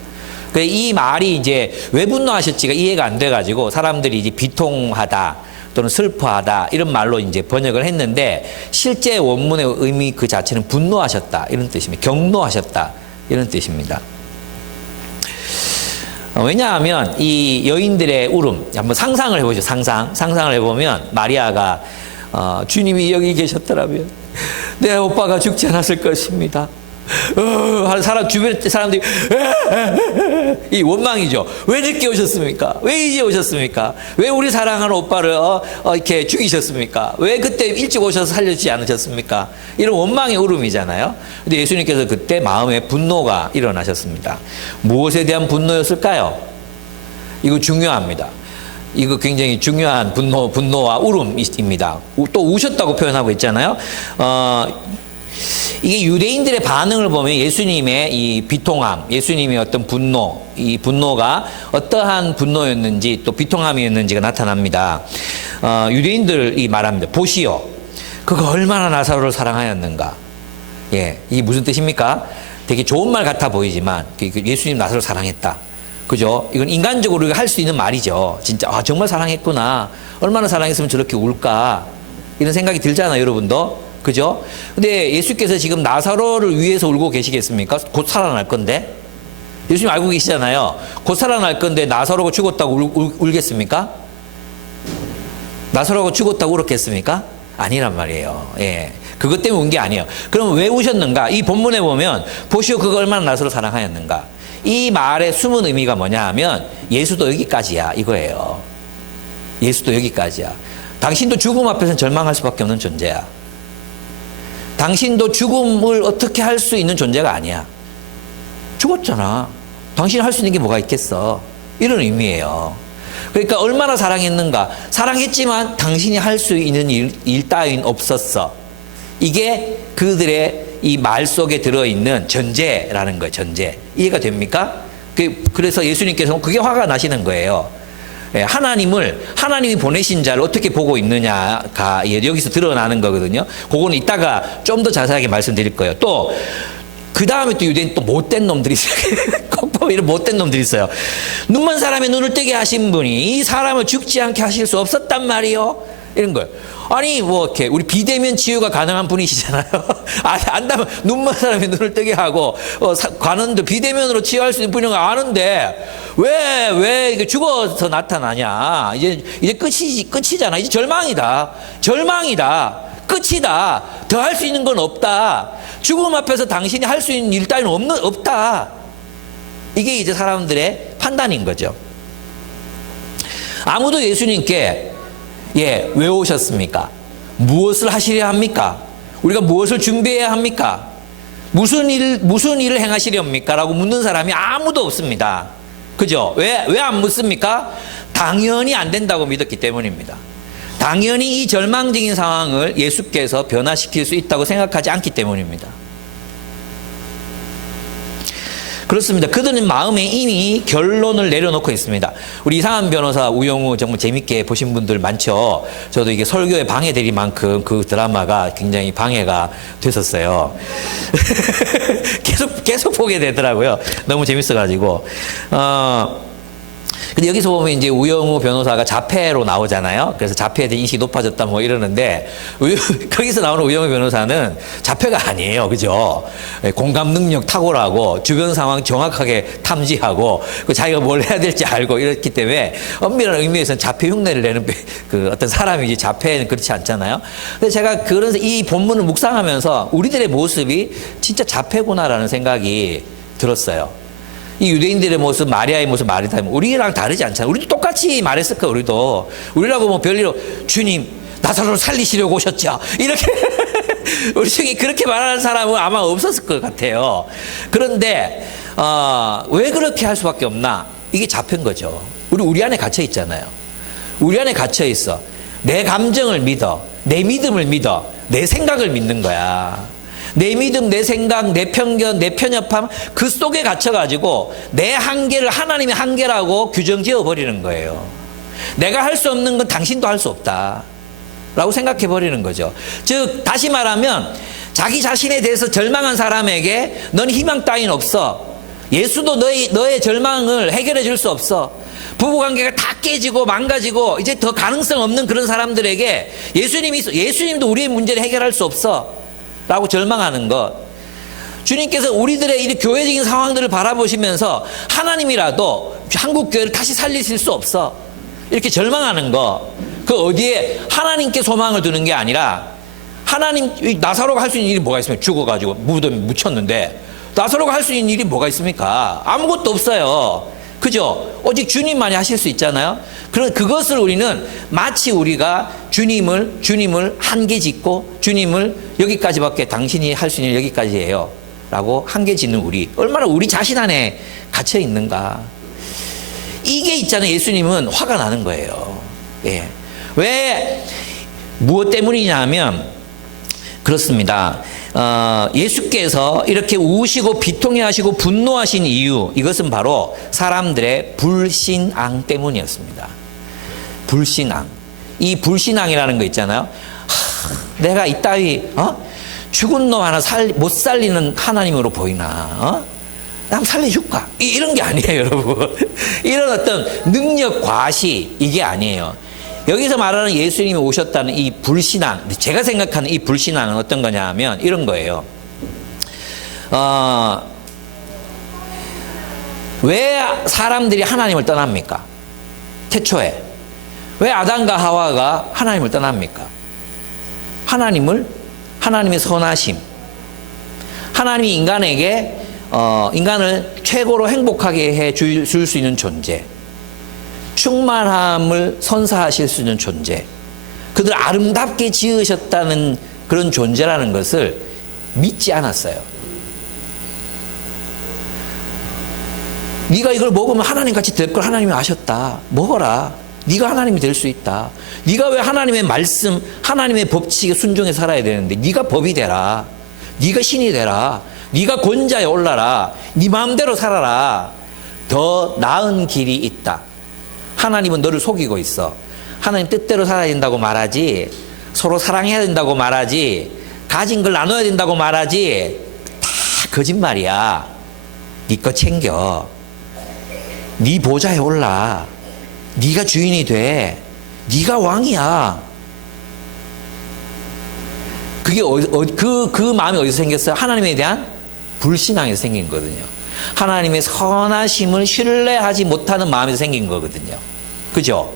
이 말이 이제 왜 분노하셨지가 이해가 안 돼가지고 사람들이 이제 비통하다 또는 슬퍼하다 이런 말로 이제 번역을 했는데, 실제 원문의 의미 그 자체는 분노하셨다 이런 뜻입니다. 경노하셨다 이런 뜻입니다. 왜냐하면 이 여인들의 울음, 한번 상상을 해보죠. 상상을 해보면 마리아가 주님이 여기 계셨더라면 내 오빠가 죽지 않았을 것입니다. 주변 사람들이 이 원망이죠. 왜 늦게 오셨습니까? 왜 이제 오셨습니까? 왜 우리 사랑하는 오빠를 이렇게 죽이셨습니까? 왜 그때 일찍 오셔서 살려주지 않으셨습니까? 이런 원망의 울음이잖아요. 근데 예수님께서 그때 마음에 분노가 일어나셨습니다. 무엇에 대한 분노였을까요? 이거 중요합니다. 이거 굉장히 중요한 분노와 울음입니다. 또 우셨다고 표현하고 있잖아요. 이게 유대인들의 반응을 보면 예수님의 이 비통함, 예수님의 어떤 분노, 이 분노가 어떠한 분노였는지 또 비통함이었는지가 나타납니다. 유대인들이 말합니다. 보시오, 그가 얼마나 나사로를 사랑하였는가. 예, 이게 무슨 뜻입니까? 되게 좋은 말 같아 보이지만 예수님 나사로를 사랑했다. 그죠? 이건 인간적으로 우리가 할 수 있는 말이죠. 진짜 정말 사랑했구나. 얼마나 사랑했으면 저렇게 울까. 이런 생각이 들잖아요, 여러분도. 그죠? 근데 예수께서 지금 나사로를 위해서 울고 계시겠습니까? 곧 살아날 건데. 예수님 알고 계시잖아요. 곧 살아날 건데 나사로가 죽었다고 울겠습니까? 나사로가 죽었다고 울었겠습니까? 아니란 말이에요. 예. 그것 때문에 운 게 아니에요. 그럼 왜 우셨는가? 이 본문에 보면 보시오, 그가 얼마나 나사로를 사랑하였는가. 이 말의 숨은 의미가 뭐냐 하면 예수도 여기까지야 이거예요. 예수도 여기까지야. 당신도 죽음 앞에서는 절망할 수밖에 없는 존재야. 당신도 죽음을 어떻게 할 수 있는 존재가 아니야. 죽었잖아. 당신이 할 수 있는 게 뭐가 있겠어. 이런 의미예요. 그러니까 얼마나 사랑했는가. 사랑했지만 당신이 할 수 있는 일 따윈 없었어. 이게 그들의 이 말 속에 들어있는 전제라는 거예요. 전제. 이해가 됩니까? 그래서 예수님께서는 그게 화가 나시는 거예요. 하나님이 보내신 자를 어떻게 보고 있느냐가 여기서 드러나는 거거든요. 그거는 이따가 좀 더 자세하게 말씀드릴 거예요. 또 그 다음에 또 유대인 또 못된 놈들이 있어요. 꼭 보면 이런 못된 놈들이 있어요. 눈먼 사람의 눈을 뜨게 하신 분이 이 사람을 죽지 않게 하실 수 없었단 말이요. 이런 거예요. 아니 뭐 이렇게 우리 비대면 치유가 가능한 분이시잖아요. 안다면 눈먼 사람의 눈을 뜨게 하고 관원도 비대면으로 치유할 수 있는 분인 거 아는데 왜 이게 죽어서 나타나냐. 이제 끝이잖아. 이제 절망이다. 끝이다. 더 할 수 있는 건 없다. 죽음 앞에서 당신이 할 수 있는 일 따위는 없다. 이게 이제 사람들의 판단인 거죠. 아무도 예수님께 왜 오셨습니까? 무엇을 하시려 합니까? 우리가 무엇을 준비해야 합니까? 무슨 일을 행하시렵니까? 라고 묻는 사람이 아무도 없습니다. 그죠? 왜 안 묻습니까? 당연히 안 된다고 믿었기 때문입니다. 당연히 이 절망적인 상황을 예수께서 변화시킬 수 있다고 생각하지 않기 때문입니다. 그렇습니다. 그들은 마음에 이미 결론을 내려놓고 있습니다. 우리 이상한 변호사 우영우 정말 재밌게 보신 분들 많죠. 저도 이게 설교에 방해될 만큼 그 드라마가 굉장히 방해가 됐었어요. 계속 보게 되더라고요. 너무 재밌어가지고. 근데 여기서 보면 이제 우영우 변호사가 자폐로 나오잖아요. 그래서 자폐에 대한 인식이 높아졌다 뭐 이러는데 거기서 나오는 우영우 변호사는 자폐가 아니에요. 그죠? 공감 능력 탁월하고 주변 상황 정확하게 탐지하고 자기가 뭘 해야 될지 알고 이렇기 때문에 엄밀한 의미에서는 자폐 흉내를 내는 그 어떤 사람이지 자폐는 그렇지 않잖아요. 근데 제가 그런 이 본문을 묵상하면서 우리들의 모습이 진짜 자폐구나라는 생각이 들었어요. 이 유대인들의 모습, 마리아의 모습, 마르다의 모습, 우리랑 다르지 않잖아요. 우리도 똑같이 말했을 거예요, 우리도. 우리라고 뭐 별일로, 주님, 나사로를 살리시려고 오셨죠. 이렇게, 우리 중에 그렇게 말하는 사람은 아마 없었을 것 같아요. 그런데, 왜 그렇게 할 수밖에 없나? 이게 자폐인 거죠. 우리 안에 갇혀 있잖아요. 우리 안에 갇혀 있어. 내 감정을 믿어. 내 믿음을 믿어. 내 생각을 믿는 거야. 내 믿음, 내 생각, 내 편견, 내 편협함 그 속에 갇혀가지고 내 한계를 하나님의 한계라고 규정 지어버리는 거예요. 내가 할 수 없는 건 당신도 할 수 없다 라고 생각해버리는 거죠. 즉 다시 말하면 자기 자신에 대해서 절망한 사람에게 넌 희망 따윈 없어. 예수도 너의 절망을 해결해 줄 수 없어. 부부관계가 다 깨지고 망가지고 이제 더 가능성 없는 그런 사람들에게 예수님도 우리의 문제를 해결할 수 없어 라고 절망하는 것. 주님께서 우리들의 이 교회적인 상황들을 바라보시면서 하나님이라도 한국 교회를 다시 살리실 수 없어 이렇게 절망하는 것. 그 어디에 하나님께 소망을 두는 게 아니라 하나님, 나사로가 할 수 있는 일이 뭐가 있습니까? 죽어가지고 무덤에 묻혔는데 나사로가 할 수 있는 일이 뭐가 있습니까? 아무것도 없어요. 그죠? 오직 주님만이 하실 수 있잖아요. 그것을 우리는 마치 우리가 주님을 한계 짓고 주님을 여기까지밖에 당신이 할 수 있는 일 여기까지예요 라고 한계 짓는 우리 얼마나 우리 자신 안에 갇혀 있는가. 이게 있잖아요. 예수님은 화가 나는 거예요. 예. 왜, 무엇 때문이냐면, 그렇습니다. 예수께서 이렇게 우시고 비통해하시고 분노하신 이유, 이것은 바로 사람들의 불신앙 때문이었습니다. 불신앙. 이 불신앙이라는 거 있잖아요. 내가 이따위 죽은 놈 하나 못 살리는 하나님으로 보이나? 나 한번 살려줄까? 이런 게 아니에요, 여러분. 이런 어떤 능력 과시, 이게 아니에요. 여기서 말하는 예수님이 오셨다는 이 불신앙, 제가 생각하는 이 불신앙은 어떤 거냐 하면 이런 거예요. 왜 사람들이 하나님을 떠납니까? 태초에. 왜 아담과 하와가 하나님을 떠납니까? 하나님의 선하심. 하나님이 인간에게 인간을 최고로 행복하게 해 줄 수 있는 존재. 충만함을 선사하실 수 있는 존재. 그들 아름답게 지으셨다는 그런 존재라는 것을 믿지 않았어요. 네가 이걸 먹으면 하나님같이 될 걸 하나님이 아셨다. 먹어라. 네가 하나님이 될 수 있다. 네가 왜 하나님의 말씀, 하나님의 법칙에 순종해 살아야 되는데 네가 법이 되라. 네가 신이 되라. 네가 권자에 올라라. 네 마음대로 살아라. 더 나은 길이 있다. 하나님은 너를 속이고 있어. 하나님 뜻대로 살아야 된다고 말하지. 서로 사랑해야 된다고 말하지. 가진 걸 나눠야 된다고 말하지. 다 거짓말이야. 네 거 챙겨. 네 보좌에 올라. 네가 주인이 돼. 네가 왕이야. 그게 그 마음이 어디서 생겼어요? 하나님에 대한 불신앙에서 생긴 거거든요. 하나님의 선하심을 신뢰하지 못하는 마음에서 생긴 거거든요. 그죠?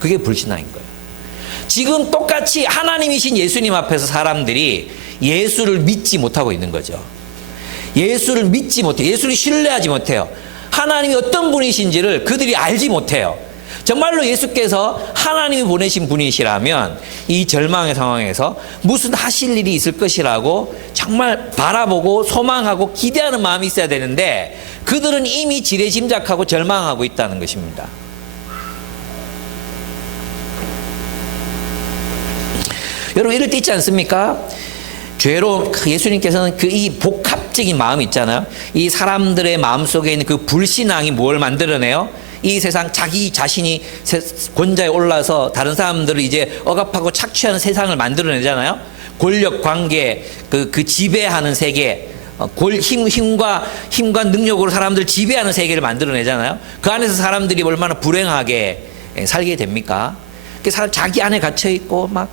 그게 불신앙인 거예요. 지금 똑같이 하나님이신 예수님 앞에서 사람들이 예수를 믿지 못하고 있는 거죠. 예수를 믿지 못해요. 예수를 신뢰하지 못해요. 하나님이 어떤 분이신지를 그들이 알지 못해요. 정말로 예수께서 하나님이 보내신 분이시라면 이 절망의 상황에서 무슨 하실 일이 있을 것이라고 정말 바라보고 소망하고 기대하는 마음이 있어야 되는데 그들은 이미 지레짐작하고 절망하고 있다는 것입니다. 여러분 이럴 때 있지 않습니까? 죄로 예수님께서는 그 이 복합적인 마음이 있잖아요. 이 사람들의 마음속에 있는 그 불신앙이 뭘 만들어내요? 이 세상 자기 자신이 권자에 올라서 다른 사람들을 이제 억압하고 착취하는 세상을 만들어내잖아요. 권력 관계, 그 지배하는 세계, 힘과 능력으로 사람들을 지배하는 세계를 만들어내잖아요. 그 안에서 사람들이 얼마나 불행하게 살게 됩니까? 그 사람 자기 안에 갇혀 있고 막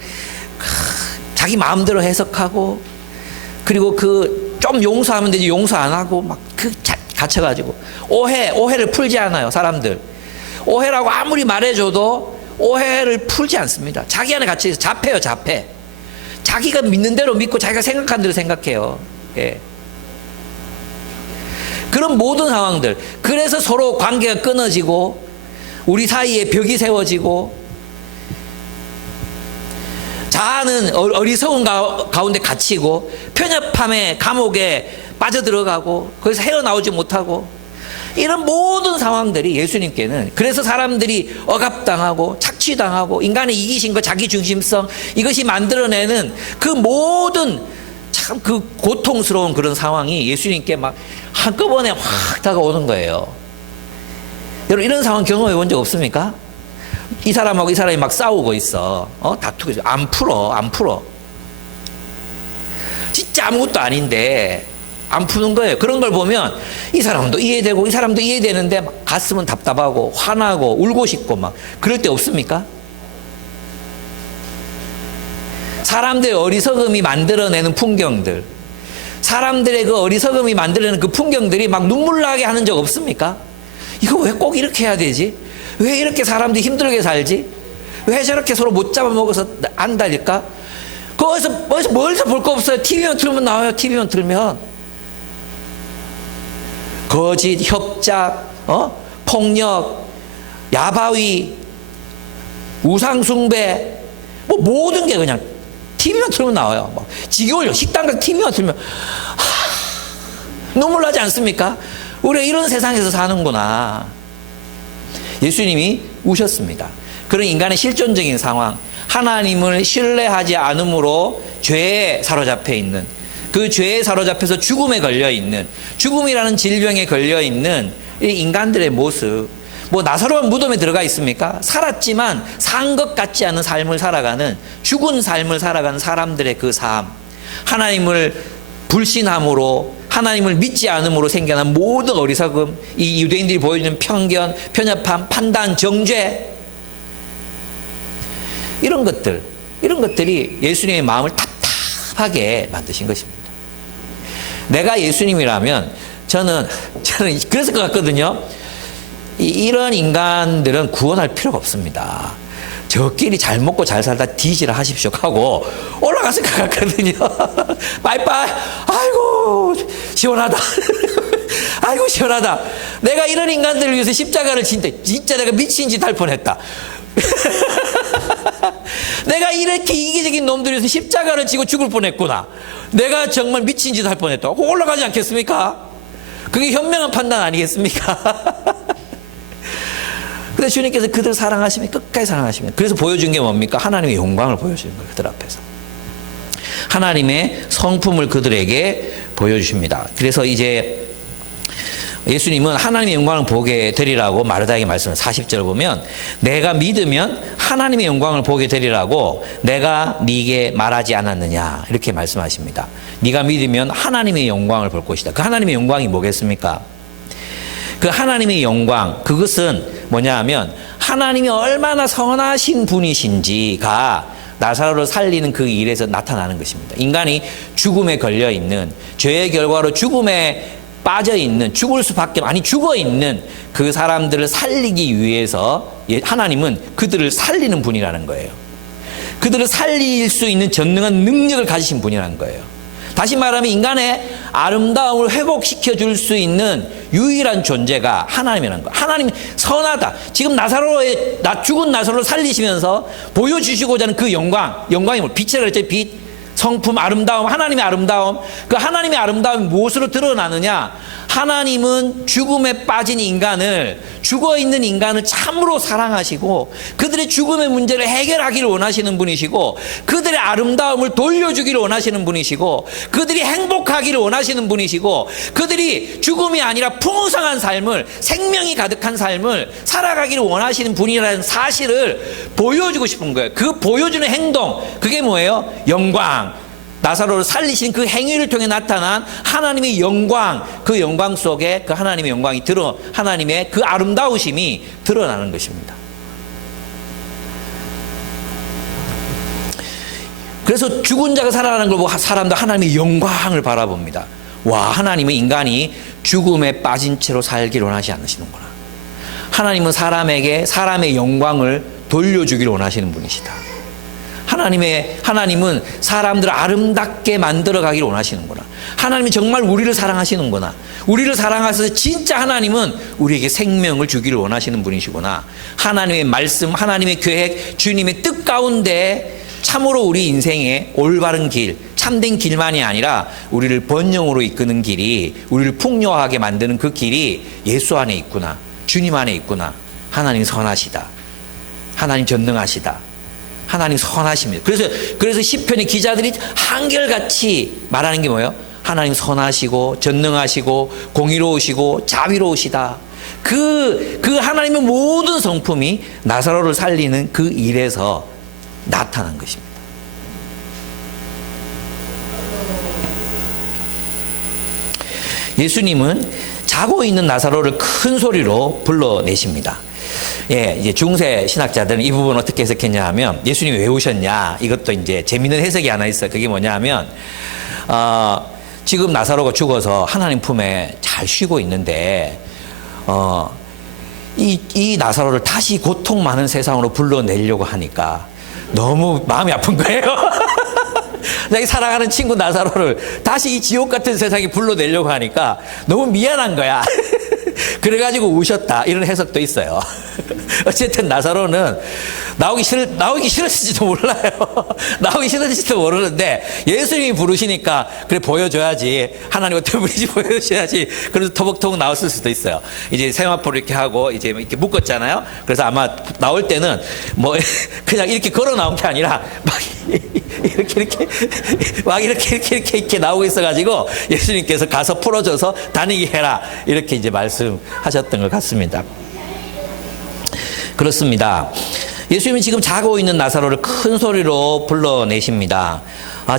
자기 마음대로 해석하고 그리고 그 좀 용서하면 되지 용서 안 하고 막 갇혀가지고 오해를 풀지 않아요. 사람들 오해라고 아무리 말해줘도 오해를 풀지 않습니다. 자기 안에 갇혀있어. 잡해요. 자기가 믿는 대로 믿고 자기가 생각한 대로 생각해요. 예. 그런 모든 상황들. 그래서 서로 관계가 끊어지고 우리 사이에 벽이 세워지고 자아는 어리석은 가운데 갇히고 편협함의 감옥에 빠져들어가고 거기서 헤어나오지 못하고 이런 모든 상황들이 예수님께는 그래서 사람들이 억압당하고 착취당하고 인간의 이기심과 자기중심성 이것이 만들어내는 그 모든 참 그 고통스러운 그런 상황이 예수님께 막 한꺼번에 확 다가오는 거예요. 여러분 이런 상황 경험해 본 적 없습니까? 이 사람하고 이 사람이 막 싸우고 있어. 다투고 있어. 안 풀어. 진짜 아무것도 아닌데 안 푸는 거예요. 그런 걸 보면 이 사람도 이해되고 이 사람도 이해되는데 막 가슴은 답답하고 화나고 울고 싶고 막 그럴 때 없습니까? 사람들의 어리석음이 만들어내는 풍경들, 사람들의 그 어리석음이 만들어내는 그 풍경들이 막 눈물 나게 하는 적 없습니까? 이거 왜 꼭 이렇게 해야 되지? 왜 이렇게 사람들이 힘들게 살지? 왜 저렇게 서로 못 잡아먹어서 안 달릴까? 거기서 멀리서 볼 거 없어요. TV만 틀면 나와요. TV만 틀면 거짓, 협작, 폭력, 야바위, 우상숭배 뭐 모든 게 그냥 TV만 틀면 나와요. 뭐 지겨워요. 식당 가서 TV만 틀면 눈물 나지 않습니까? 우리가 이런 세상에서 사는구나. 예수님이 우셨습니다. 그런 인간의 실존적인 상황, 하나님을 신뢰하지 않음으로 죄에 사로잡혀 있는, 그 죄에 사로잡혀서 죽음에 걸려 있는, 죽음이라는 질병에 걸려 있는 이 인간들의 모습. 뭐 나사로가 무덤에 들어가 있습니까? 살았지만 산 것 같지 않은 삶을 살아가는, 죽은 삶을 살아가는 사람들의 그 삶, 하나님을 불신함으로, 하나님을 믿지 않음으로 생겨난 모든 어리석음, 이 유대인들이 보여주는 편견, 편협함, 판단, 정죄, 이런 것들이 예수님의 마음을 답답하게 만드신 것입니다. 내가 예수님이라면 저는 그랬을 것 같거든요. 이런 인간들은 구원할 필요가 없습니다. 저끼리 잘 먹고 잘 살다 뒤지라 하십시오 하고 올라갔을 것 같거든요. 빠이빠이. 아이고 시원하다. 아이고 시원하다. 내가 이런 인간들을 위해서 십자가를 진짜 내가 미친 짓 할 뻔했다. 내가 이렇게 이기적인 놈들을 위해서 십자가를 지고 죽을 뻔했구나. 내가 정말 미친 짓 할 뻔했다. 올라가지 않겠습니까? 그게 현명한 판단 아니겠습니까? 근데 주님께서 그들 사랑하시면 끝까지 사랑하시면, 그래서 보여준 게 뭡니까? 하나님의 영광을 보여주는 거예요. 그들 앞에서 하나님의 성품을 그들에게 보여주십니다. 그래서 이제 예수님은 하나님의 영광을 보게 되리라고 마르다에게 말씀을 40절 보면, 내가 믿으면 하나님의 영광을 보게 되리라고 내가 네게 말하지 않았느냐, 이렇게 말씀하십니다. 네가 믿으면 하나님의 영광을 볼 것이다. 그 하나님의 영광이 뭐겠습니까? 그 하나님의 영광, 그것은 뭐냐 하면 하나님이 얼마나 선하신 분이신지가 나사로를 살리는 그 일에서 나타나는 것입니다. 인간이 죽음에 걸려 있는, 죄의 결과로 죽음에 빠져 있는, 죽을 수밖에, 아니 죽어 있는 그 사람들을 살리기 위해서 하나님은 그들을 살리는 분이라는 거예요. 그들을 살릴 수 있는 전능한 능력을 가지신 분이라는 거예요. 다시 말하면 인간의 아름다움을 회복시켜 줄 수 있는 유일한 존재가 하나님이라는 거예요. 하나님이 선하다. 지금 죽은 나사로를 살리시면서 보여주시고자 하는 그 영광이 뭐 빛이라고 했죠. 빛, 성품, 아름다움, 하나님의 아름다움. 그 하나님의 아름다움이 무엇으로 드러나느냐? 하나님은 죽음에 빠진 인간을, 죽어있는 인간을 참으로 사랑하시고 그들의 죽음의 문제를 해결하기를 원하시는 분이시고, 그들의 아름다움을 돌려주기를 원하시는 분이시고, 그들이 행복하기를 원하시는 분이시고, 그들이 죽음이 아니라 풍성한 삶을, 생명이 가득한 삶을 살아가기를 원하시는 분이라는 사실을 보여주고 싶은 거예요. 그 보여주는 행동, 그게 뭐예요? 영광. 나사로를 살리신 그 행위를 통해 나타난 하나님의 영광, 그 영광 속에 그 하나님의 영광이 하나님의 그 아름다우심이 드러나는 것입니다. 그래서 죽은 자가 살아나는 걸 보고 사람도 하나님의 영광을 바라봅니다. 와, 하나님은 인간이 죽음에 빠진 채로 살기를 원하지 않으시는구나. 하나님은 사람의 영광을 돌려주기를 원하시는 분이시다. 하나님은 사람들을 아름답게 만들어 가기를 원하시는구나. 하나님이 정말 우리를 사랑하시는구나. 우리를 사랑하셔서 진짜 하나님은 우리에게 생명을 주기를 원하시는 분이시구나. 하나님의 말씀, 하나님의 계획, 주님의 뜻 가운데 참으로 우리 인생의 올바른 길, 참된 길만이 아니라 우리를 번영으로 이끄는 길이, 우리를 풍요하게 만드는 그 길이 예수 안에 있구나. 주님 안에 있구나. 하나님 선하시다. 하나님 전능하시다. 하나님 선하십니다. 그래서 시편의 기자들이 한결같이 말하는 게 뭐예요? 하나님 선하시고 전능하시고 공의로우시고 자비로우시다. 그 하나님의 모든 성품이 나사로를 살리는 그 일에서 나타난 것입니다. 예수님은 자고 있는 나사로를 큰 소리로 불러내십니다. 예, 이제 중세 신학자들은 이 부분 어떻게 해석했냐 하면, 예수님이 왜 오셨냐, 이것도 이제 재밌는 해석이 하나 있어요. 그게 뭐냐 하면, 지금 나사로가 죽어서 하나님 품에 잘 쉬고 있는데, 이 나사로를 다시 고통 많은 세상으로 불러내려고 하니까 너무 마음이 아픈 거예요. 자기 사랑하는 친구 나사로를 다시 이 지옥 같은 세상에 불러내려고 하니까 너무 미안한 거야. 그래가지고 우셨다, 이런 해석도 있어요. 어쨌든 나사로는 나오기 싫었을지도 몰라요. 나오기 싫었을지도 모르는데 예수님이 부르시니까 그래 보여줘야지. 하나님 어떤 분인지 보여줘야지. 그래서 터벅터벅 나왔을 수도 있어요. 이제 세마포를 이렇게 하고 이제 이렇게 묶었잖아요. 그래서 아마 나올 때는 뭐 그냥 이렇게 걸어 나온 게 아니라 막 이렇게 막 이렇게 나오고 있어가지고 예수님께서 가서 풀어줘서 다니게 해라 이렇게 이제 말씀하셨던 것 같습니다. 그렇습니다. 예수님이 지금 자고 있는 나사로를 큰 소리로 불러내십니다.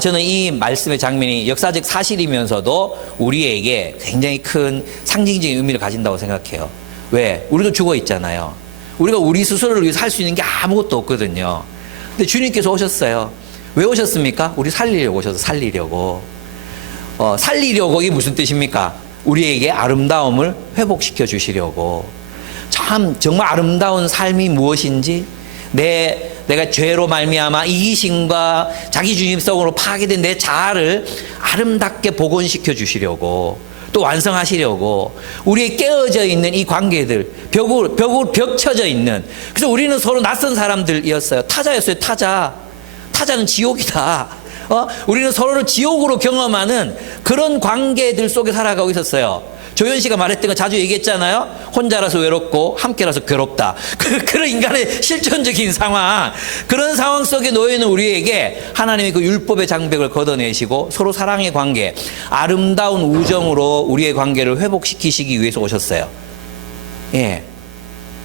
저는 이 말씀의 장면이 역사적 사실이면서도 우리에게 굉장히 큰 상징적인 의미를 가진다고 생각해요. 왜? 우리도 죽어 있잖아요. 우리가 우리 스스로를 위해서 할 수 있는 게 아무것도 없거든요. 근데 주님께서 오셨어요. 왜 오셨습니까? 우리 살리려고 오셔서 살리려고. 살리려고 이게 무슨 뜻입니까? 우리에게 아름다움을 회복시켜 주시려고. 참 정말 아름다운 삶이 무엇인지 내가 죄로 말미암아 이기심과 자기중심 속으로 파괴된 내 자아를 아름답게 복원시켜 주시려고 또 완성하시려고 우리의 깨어져 있는 이 관계들 벽 쳐져 있는 그래서 우리는 서로 낯선 사람들이었어요. 타자였어요. 타자는 지옥이다. 우리는 서로를 지옥으로 경험하는 그런 관계들 속에 살아가고 있었어요. 조현 씨가 말했던 거 자주 얘기했잖아요. 혼자라서 외롭고 함께라서 괴롭다. 그런 인간의 실존적인 상황, 그런 상황 속에 놓여있는 우리에게 하나님이 그 율법의 장벽을 걷어내시고 서로 사랑의 관계, 아름다운 우정으로 우리의 관계를 회복시키시기 위해서 오셨어요. 예.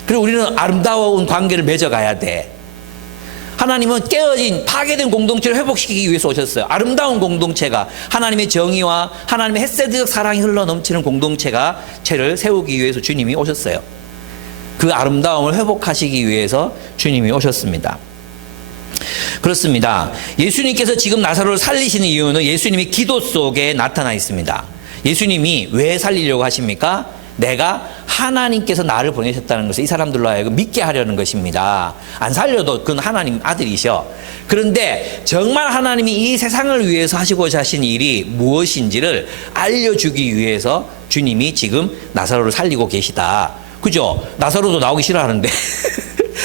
그리고 우리는 아름다운 관계를 맺어가야 돼. 하나님은 깨어진 파괴된 공동체를 회복시키기 위해서 오셨어요. 아름다운 공동체가 하나님의 정의와 하나님의 헷세드적 사랑이 흘러넘치는 공동체를 세우기 위해서 주님이 오셨어요. 그 아름다움을 회복하시기 위해서 주님이 오셨습니다. 그렇습니다. 예수님께서 지금 나사로를 살리시는 이유는 예수님이 기도 속에 나타나 있습니다. 예수님이 왜 살리려고 하십니까? 내가 하나님께서 나를 보내셨다는 것을 이 사람들로 하여금 믿게 하려는 것입니다. 안 살려도 그건 하나님 아들이셔. 그런데 정말 하나님이 이 세상을 위해서 하시고자 하신 일이 무엇인지를 알려주기 위해서 주님이 지금 나사로를 살리고 계시다. 그죠? 나사로도 나오기 싫어하는데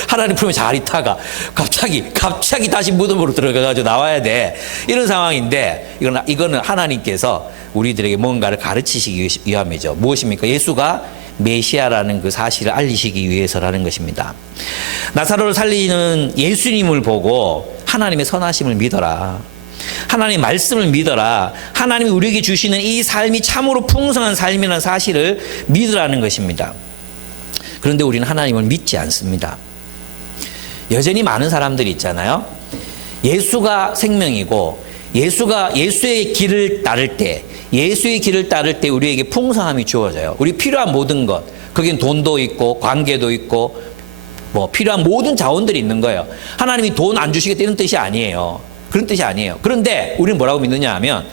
하나님 품에 잘 있다가 갑자기 다시 무덤으로 들어가가지고 나와야 돼. 이런 상황인데 이거는 하나님께서 우리들에게 뭔가를 가르치시기 위함이죠. 무엇입니까? 예수가 메시아라는 그 사실을 알리시기 위해서라는 것입니다. 나사로를 살리는 예수님을 보고 하나님의 선하심을 믿어라. 하나님의 말씀을 믿어라. 하나님이 우리에게 주시는 이 삶이 참으로 풍성한 삶이라는 사실을 믿으라는 것입니다. 그런데 우리는 하나님을 믿지 않습니다. 여전히 많은 사람들이 있잖아요. 예수가 생명이고 예수의 길을 따를 때 우리에게 풍성함이 주어져요. 우리 필요한 모든 것, 거긴 돈도 있고 관계도 있고 뭐 필요한 모든 자원들이 있는 거예요. 하나님이 돈 안 주시겠다 이런 뜻이 아니에요. 그런 뜻이 아니에요. 그런데 우리는 뭐라고 믿느냐 하면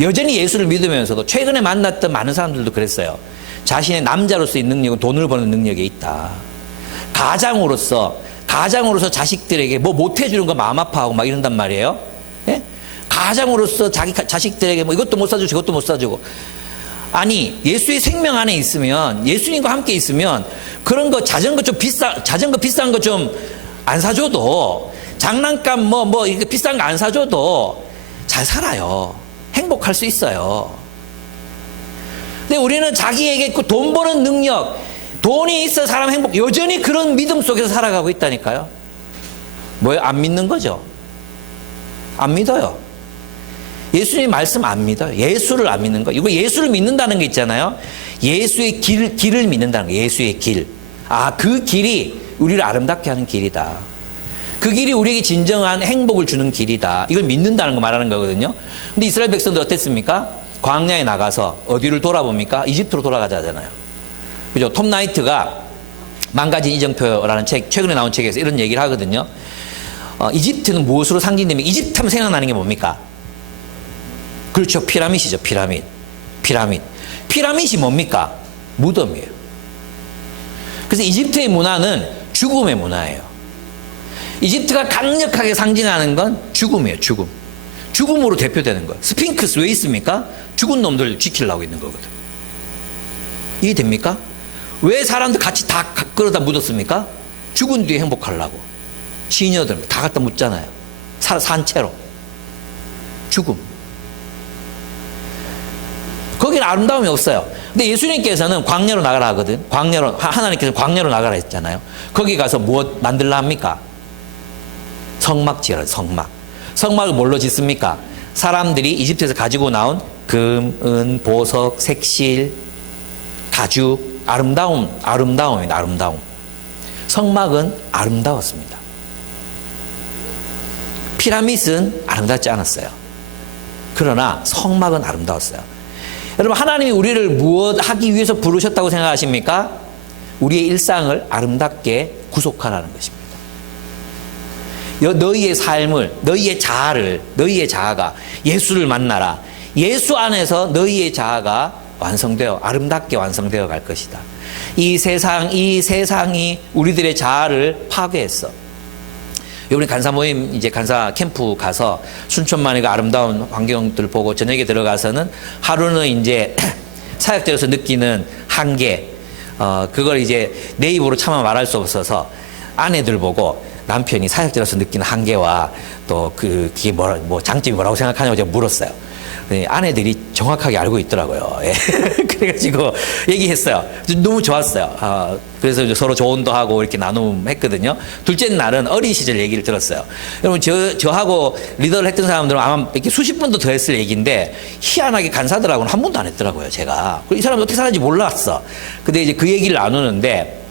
여전히 예수를 믿으면서도 최근에 만났던 많은 사람들도 그랬어요. 자신의 남자로서의 능력은 돈을 버는 능력에 있다. 가장으로서 자식들에게 뭐 못해주는 거 마음 아파하고 막 이런단 말이에요. 예? 가장으로서 자식들에게 뭐 이것도 못 사주고 저것도 못 사주고. 아니, 예수의 생명 안에 있으면, 예수님과 함께 있으면 그런 거 자전거 비싼 거 좀 안 사줘도, 장난감 이렇게 비싼 거 안 사줘도 잘 살아요. 행복할 수 있어요. 근데 우리는 자기에게 그 돈 버는 능력, 돈이 있어 사람 행복, 여전히 그런 믿음 속에서 살아가고 있다니까요. 뭐예요? 안 믿는 거죠. 안 믿어요. 예수님 말씀 안 믿어요. 예수를 안 믿는 거. 이거 예수를 믿는다는 게 있잖아요. 예수의 길을 믿는다는 거예요. 예수의 길. 그 길이 우리를 아름답게 하는 길이다. 그 길이 우리에게 진정한 행복을 주는 길이다. 이걸 믿는다는 거 말하는 거거든요. 근데 이스라엘 백성들 어땠습니까? 광야에 나가서 어디를 돌아봅니까? 이집트로 돌아가자 하잖아요. 그죠? 톰 나이트가 망가진 이정표라는 책, 최근에 나온 책에서 이런 얘기를 하거든요. 이집트는 무엇으로 상징됩니까? 이집트 하면 생각나는 게 뭡니까? 그렇죠. 피라밋이죠. 피라밋. 피라밋이 뭡니까? 무덤이에요. 그래서 이집트의 문화는 죽음의 문화예요. 이집트가 강력하게 상징하는 건 죽음이에요. 죽음으로 대표되는 거예요. 스핑크스 왜 있습니까? 죽은 놈들 지키려고 있는 거거든. 이해됩니까? 왜 사람들 같이 다 끌어다 묻었습니까? 죽은 뒤에 행복하려고. 시녀들 다 갖다 묻잖아요. 산채로. 죽음. 거기는 아름다움이 없어요. 근데 예수님께서는 광야로 나가라 하거든. 하나님께서 광야로 나가라 했잖아요. 거기 가서 무엇 만들라 합니까? 성막 지어라, 성막. 성막을 뭘로 짓습니까? 사람들이 이집트에서 가지고 나온 금, 은, 보석, 색실, 가죽, 아름다움입니다. 아름다움. 성막은 아름다웠습니다. 피라밋은 아름답지 않았어요. 그러나 성막은 아름다웠어요. 여러분, 하나님이 우리를 무엇 하기 위해서 부르셨다고 생각하십니까? 우리의 일상을 아름답게 구속하라는 것입니다. 너희의 삶을, 너희의 자아가 예수를 만나라. 예수 안에서 너희의 자아가 아름답게 완성되어 갈 것이다. 이 세상이 우리들의 자아를 파괴했어. 요번에 간사 모임, 이제 간사 캠프 가서 순천만의 그 아름다운 환경들 보고 저녁에 들어가서는 하루는 이제 사역자로서 느끼는 한계, 그걸 이제 내 입으로 차마 말할 수 없어서 아내들 보고 남편이 사역자로서 느끼는 한계와 또 그게 장점이 뭐라고 생각하냐고 제가 물었어요. 아내들이 정확하게 알고 있더라고요. 예. 그래가지고 얘기했어요. 너무 좋았어요. 그래서 이제 서로 조언도 하고 이렇게 나눔했거든요. 둘째 날은 어린 시절 얘기를 들었어요. 여러분, 저하고 리더를 했던 사람들은 아마 이렇게 수십 번도 더 했을 얘기인데, 희한하게 간사들하고는 한 번도 안 했더라고요, 제가. 이 사람이 어떻게 사는지 몰랐어. 근데 이제 그 얘기를 나누는데,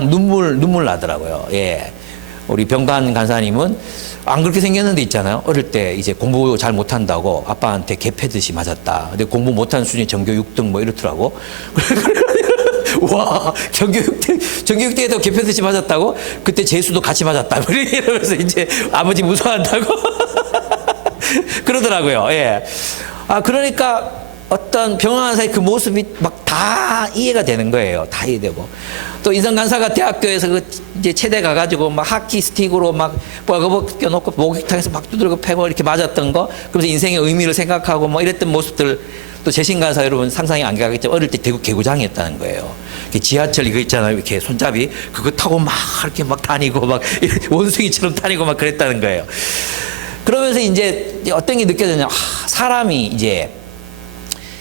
눈물 나더라고요. 예. 우리 병관 간사님은 안 그렇게 생겼는데 있잖아요. 어릴 때 이제 공부 잘 못한다고 아빠한테 개 패듯이 맞았다. 근데 공부 못하는 수준이 전교 6등 뭐 이렇더라고. 와, 전교 6등에도 개 패듯이 맞았다고? 그때 재수도 같이 맞았다. 이러면서 이제 아버지 무서워한다고. 그러더라고요. 예. 그러니까 어떤 병원 간사의 그 모습이 막 다 이해가 되는 거예요. 다 이해되고. 또 인성 간사가 대학교에서 이제 체대 가가지고 막 하키 스틱으로 막 껴놓고 목욕탕에서 막 두드리고 패고 이렇게 맞았던 거, 그러면서 인생의 의미를 생각하고 뭐 이랬던 모습들, 또 재신 간사 여러분 상상이 안 가겠지만 어릴 때 대구 개구장이었다는 거예요. 지하철 이거 있잖아요. 이렇게 손잡이 그거 타고 막 이렇게 막 다니고 막 원숭이처럼 다니고 막 그랬다는 거예요. 그러면서 이제 어떤 게 느껴졌냐? 사람이 이제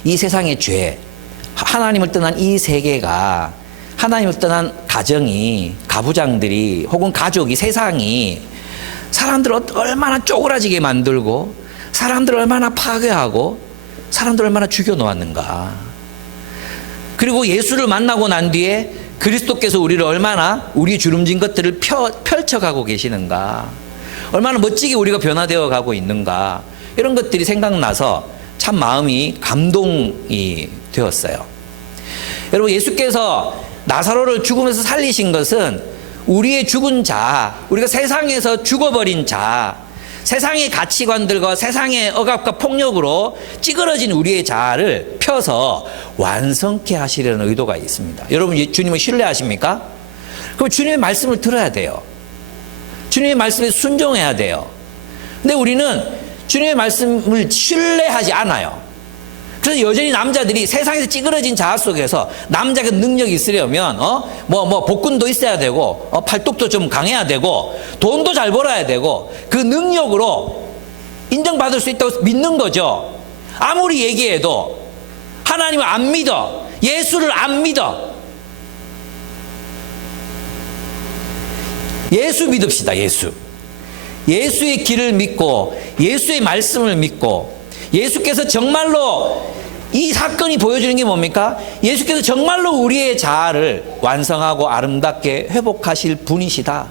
이 세상의 죄, 하나님을 떠난 이 세계가, 하나님을 떠난 가정이, 가부장들이, 혹은 가족이, 세상이 사람들을 얼마나 쪼그라지게 만들고, 사람들을 얼마나 파괴하고, 사람들을 얼마나 죽여놓았는가. 그리고 예수를 만나고 난 뒤에 그리스도께서 우리를 얼마나 우리 주름진 것들을 펼쳐가고 계시는가. 얼마나 멋지게 우리가 변화되어 가고 있는가. 이런 것들이 생각나서 참 마음이 감동이 되었어요. 여러분, 예수께서 나사로를 죽음에서 살리신 것은 우리의 죽은 자, 우리가 세상에서 죽어버린 자, 세상의 가치관들과 세상의 억압과 폭력으로 찌그러진 우리의 자아를 펴서 완성케 하시려는 의도가 있습니다. 여러분, 주님을 신뢰하십니까? 그럼 주님의 말씀을 들어야 돼요. 주님의 말씀에 순종해야 돼요. 근데 우리는 주님의 말씀을 신뢰하지 않아요. 그래서 여전히 남자들이 세상에서 찌그러진 자아 속에서 남자가 능력이 있으려면 복근도 있어야 되고 팔뚝도 좀 강해야 되고 돈도 잘 벌어야 되고 그 능력으로 인정받을 수 있다고 믿는 거죠. 아무리 얘기해도 하나님을 안 믿어. 예수를 안 믿어. 예수 믿읍시다. 예수의 길을 믿고 예수의 말씀을 믿고, 예수께서 정말로 이 사건이 보여주는 게 뭡니까? 예수께서 정말로 우리의 자아를 완성하고 아름답게 회복하실 분이시다.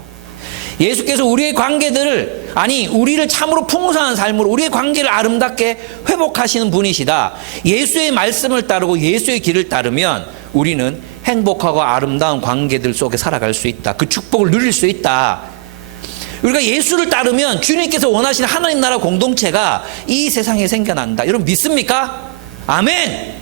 예수께서 우리의 관계들을, 우리를 참으로 풍성한 삶으로 우리의 관계를 아름답게 회복하시는 분이시다. 예수의 말씀을 따르고 예수의 길을 따르면 우리는 행복하고 아름다운 관계들 속에 살아갈 수 있다. 그 축복을 누릴 수 있다. 우리가 예수를 따르면 주님께서 원하시는 하나님 나라 공동체가 이 세상에 생겨난다. 여러분 믿습니까? 아멘.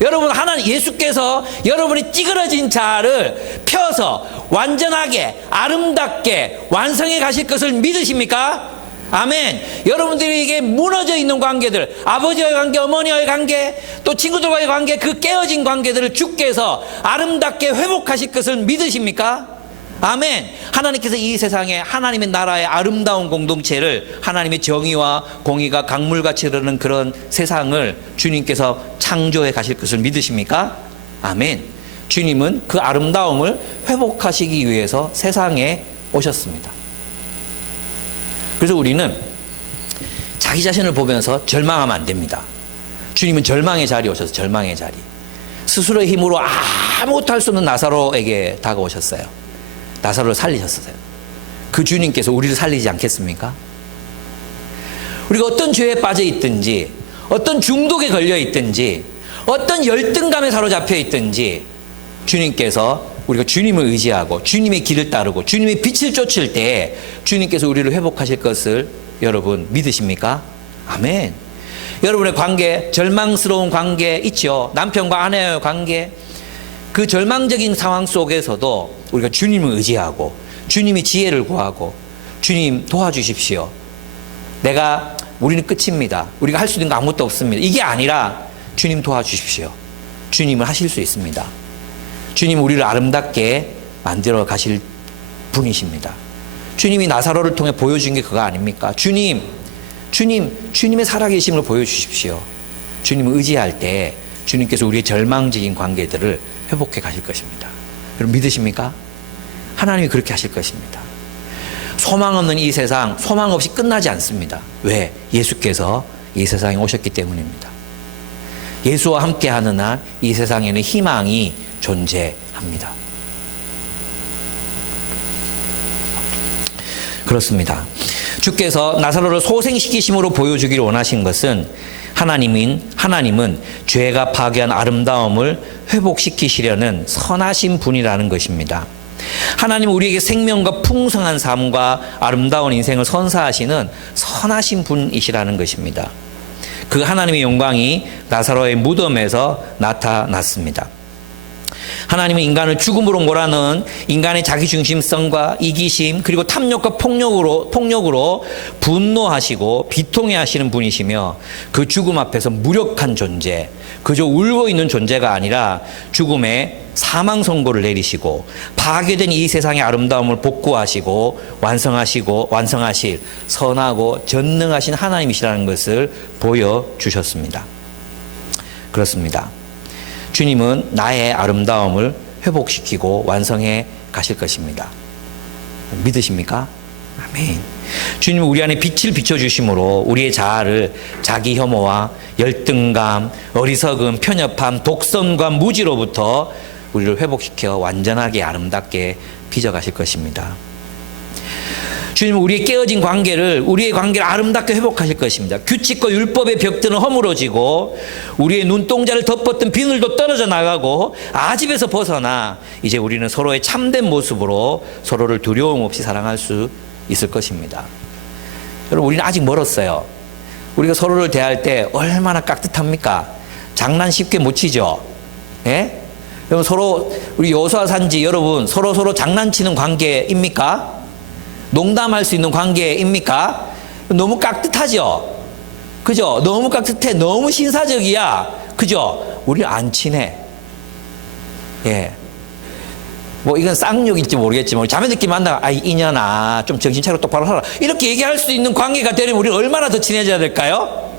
여러분, 예수께서 여러분이 찌그러진 자아를 펴서 완전하게 아름답게 완성해 가실 것을 믿으십니까? 아멘. 여러분들에게 무너져 있는 관계들, 아버지와의 관계, 어머니와의 관계, 또 친구들과의 관계, 그 깨어진 관계들을 주께서 아름답게 회복하실 것을 믿으십니까? 아멘. 하나님께서 이 세상에 하나님의 나라의 아름다운 공동체를 하나님의 정의와 공의가 강물같이 흐르는 그런 세상을 주님께서 창조해 가실 것을 믿으십니까? 아멘. 주님은 그 아름다움을 회복하시기 위해서 세상에 오셨습니다. 그래서 우리는 자기 자신을 보면서 절망하면 안 됩니다. 주님은 절망의 자리에 오셔서 절망의 자리. 스스로의 힘으로 아무것도 할 수 없는 나사로에게 다가오셨어요. 나사로를 살리셨어요. 그 주님께서 우리를 살리지 않겠습니까? 우리가 어떤 죄에 빠져 있든지, 어떤 중독에 걸려 있든지, 어떤 열등감에 사로잡혀 있든지, 주님께서 우리가 주님을 의지하고 주님의 길을 따르고 주님의 빛을 쫓을 때 주님께서 우리를 회복하실 것을 여러분 믿으십니까? 아멘. 여러분의 관계, 절망스러운 관계 있죠. 남편과 아내의 관계. 그 절망적인 상황 속에서도 우리가 주님을 의지하고 주님의 지혜를 구하고 주님 도와주십시오. 우리는 끝입니다. 우리가 할 수 있는 거 아무것도 없습니다. 이게 아니라 주님 도와주십시오. 주님은 하실 수 있습니다. 주님 우리를 아름답게 만들어 가실 분이십니다. 주님이 나사로를 통해 보여준 게 그거 아닙니까? 주님의 살아계심을 보여주십시오. 주님을 의지할 때 주님께서 우리의 절망적인 관계들을 회복해 가실 것입니다. 여러분 믿으십니까? 하나님이 그렇게 하실 것입니다. 소망 없는 이 세상, 소망 없이 끝나지 않습니다. 왜? 예수께서 이 세상에 오셨기 때문입니다. 예수와 함께하는 한 이 세상에는 희망이 존재합니다. 그렇습니다. 주께서 나사로를 소생시키심으로 보여주기를 원하신 것은 하나님은 죄가 파괴한 아름다움을 회복시키시려는 선하신 분이라는 것입니다. 하나님은 우리에게 생명과 풍성한 삶과 아름다운 인생을 선사하시는 선하신 분이시라는 것입니다. 그 하나님의 영광이 나사로의 무덤에서 나타났습니다. 하나님은 인간을 죽음으로 몰아넣은 인간의 자기중심성과 이기심 그리고 탐욕과 폭력으로 분노하시고 비통해 하시는 분이시며 그 죽음 앞에서 무력한 존재, 그저 울고 있는 존재가 아니라 죽음의 사망 선고를 내리시고 파괴된 이 세상의 아름다움을 복구하시고 완성하실 선하고 전능하신 하나님이시라는 것을 보여주셨습니다. 그렇습니다. 주님은 나의 아름다움을 회복시키고 완성해 가실 것입니다. 믿으십니까? 아멘. 주님은 우리 안에 빛을 비춰주심으로 우리의 자아를 자기 혐오와 열등감, 어리석음, 편협함, 독선과 무지로부터 우리를 회복시켜 완전하게 아름답게 빚어가실 것입니다. 주님은 우리의 깨어진 우리의 관계를 아름답게 회복하실 것입니다. 규칙과 율법의 벽들은 허물어지고 우리의 눈동자를 덮었던 비늘도 떨어져 나가고 아집에서 벗어나 이제 우리는 서로의 참된 모습으로 서로를 두려움 없이 사랑할 수 있을 것입니다. 여러분 우리는 아직 멀었어요. 우리가 서로를 대할 때 얼마나 깍듯합니까? 장난 쉽게 못 치죠. 예? 여러분 우리 여호수아 산지 여러분 서로 장난치는 관계입니까? 농담할 수 있는 관계입니까? 너무 깍듯하죠? 그죠? 너무 깍듯해. 너무 신사적이야. 그죠? 우리 안 친해. 예. 이건 쌍욕인지 모르겠지만, 자매 느낌 만나, 이년아, 좀 정신 차리고 똑바로 살아. 이렇게 얘기할 수 있는 관계가 되려면 우리 얼마나 더 친해져야 될까요?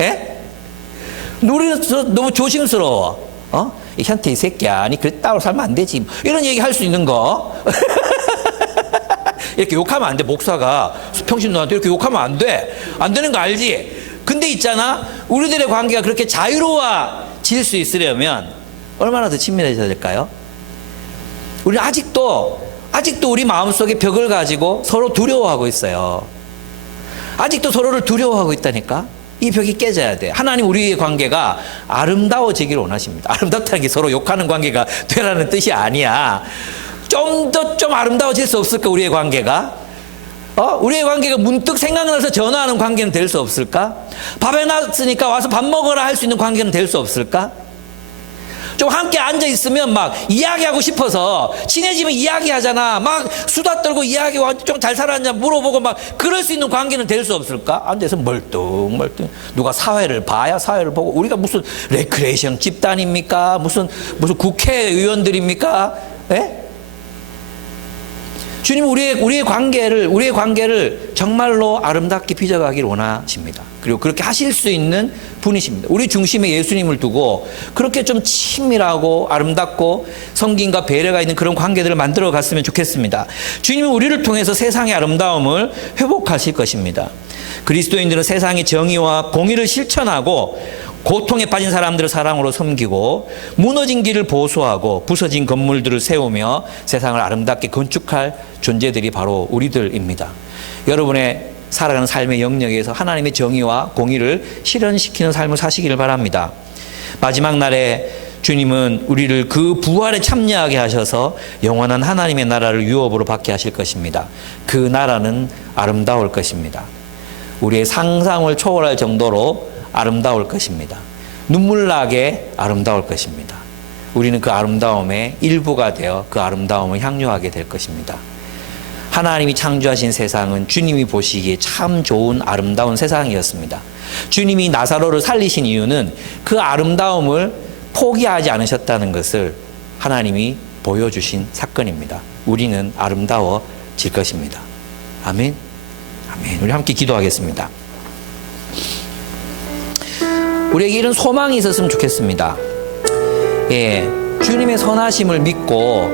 예? 우리는 너무 조심스러워. 이 현태 이 새끼야. 아니, 그래, 따로 살면 안 되지. 이런 얘기 할 수 있는 거. 이렇게 욕하면 안 돼. 목사가 평신 너한테 이렇게 욕하면 안 돼. 안 되는 거 알지? 근데 있잖아. 우리들의 관계가 그렇게 자유로워질 수 있으려면 얼마나 더 친밀해져야 될까요? 우리는 아직도 우리 마음속에 벽을 가지고 서로 두려워하고 있어요. 아직도 서로를 두려워하고 있다니까. 이 벽이 깨져야 돼. 하나님 우리의 관계가 아름다워지기를 원하십니다. 아름답다는 게 서로 욕하는 관계가 되라는 뜻이 아니야. 좀 아름다워질 수 없을까, 우리의 관계가? 우리의 관계가 문득 생각나서 전화하는 관계는 될 수 없을까? 밥 해놨으니까 와서 밥 먹으라 할 수 있는 관계는 될 수 없을까? 좀 함께 앉아있으면 막 이야기하고 싶어서 친해지면 이야기하잖아. 막 수다 떨고 이야기하고 좀 잘 살았냐 물어보고 막 그럴 수 있는 관계는 될 수 없을까? 앉아서 멀뚱멀뚱 누가 사회를 봐야 사회를 보고 우리가 무슨 레크레이션 집단입니까? 무슨 국회의원들입니까? 예? 주님은 우리의 관계를 정말로 아름답게 빚어가기를 원하십니다. 그리고 그렇게 하실 수 있는 분이십니다. 우리 중심에 예수님을 두고 그렇게 좀 친밀하고 아름답고 성김과 배려가 있는 그런 관계들을 만들어 갔으면 좋겠습니다. 주님은 우리를 통해서 세상의 아름다움을 회복하실 것입니다. 그리스도인들은 세상의 정의와 공의를 실천하고 고통에 빠진 사람들을 사랑으로 섬기고 무너진 길을 보수하고 부서진 건물들을 세우며 세상을 아름답게 건축할 존재들이 바로 우리들입니다. 여러분의 살아가는 삶의 영역에서 하나님의 정의와 공의를 실현시키는 삶을 사시기를 바랍니다. 마지막 날에 주님은 우리를 그 부활에 참여하게 하셔서 영원한 하나님의 나라를 유업으로 받게 하실 것입니다. 그 나라는 아름다울 것입니다. 우리의 상상을 초월할 정도로 아름다울 것입니다. 눈물나게 아름다울 것입니다. 우리는 그 아름다움의 일부가 되어 그 아름다움을 향유하게 될 것입니다. 하나님이 창조하신 세상은 주님이 보시기에 참 좋은 아름다운 세상이었습니다. 주님이 나사로를 살리신 이유는 그 아름다움을 포기하지 않으셨다는 것을 하나님이 보여주신 사건입니다. 우리는 아름다워질 것입니다. 아멘. 아멘. 우리 함께 기도하겠습니다. 우리에게 이런 소망이 있었으면 좋겠습니다. 주님의 선하심을 믿고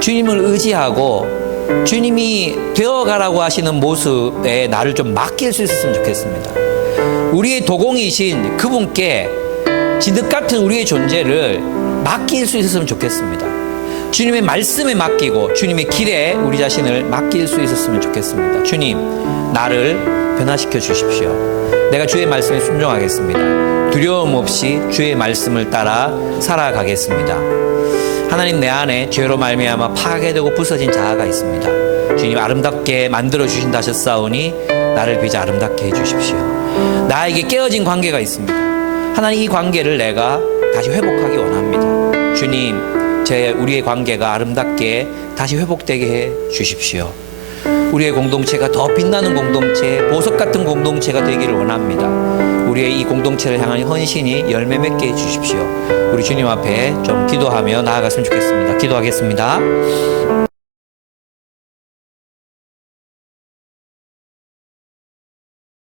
주님을 의지하고 주님이 되어가라고 하시는 모습에 나를 좀 맡길 수 있었으면 좋겠습니다. 우리의 도공이신 그분께 진흙 같은 우리의 존재를 맡길 수 있었으면 좋겠습니다. 주님의 말씀에 맡기고 주님의 길에 우리 자신을 맡길 수 있었으면 좋겠습니다. 주님, 나를 변화시켜 주십시오. 내가 주의 말씀에 순종하겠습니다. 두려움 없이 주의 말씀을 따라 살아가겠습니다. 하나님, 내 안에 죄로 말미암아 파괴되고 부서진 자아가 있습니다. 주님, 아름답게 만들어 주신다 하셨사오니 나를 빚어 아름답게 해주십시오. 나에게 깨어진 관계가 있습니다. 하나님, 이 관계를 내가 다시 회복하기 원합니다. 주님, 우리의 관계가 아름답게 다시 회복되게 해 주십시오. 우리의 공동체가 더 빛나는 공동체, 보석 같은 공동체가 되기를 원합니다. 우리의 이 공동체를 향한 헌신이 열매 맺게 해주십시오. 우리 주님 앞에 좀 기도하며 나아갔으면 좋겠습니다. 기도하겠습니다.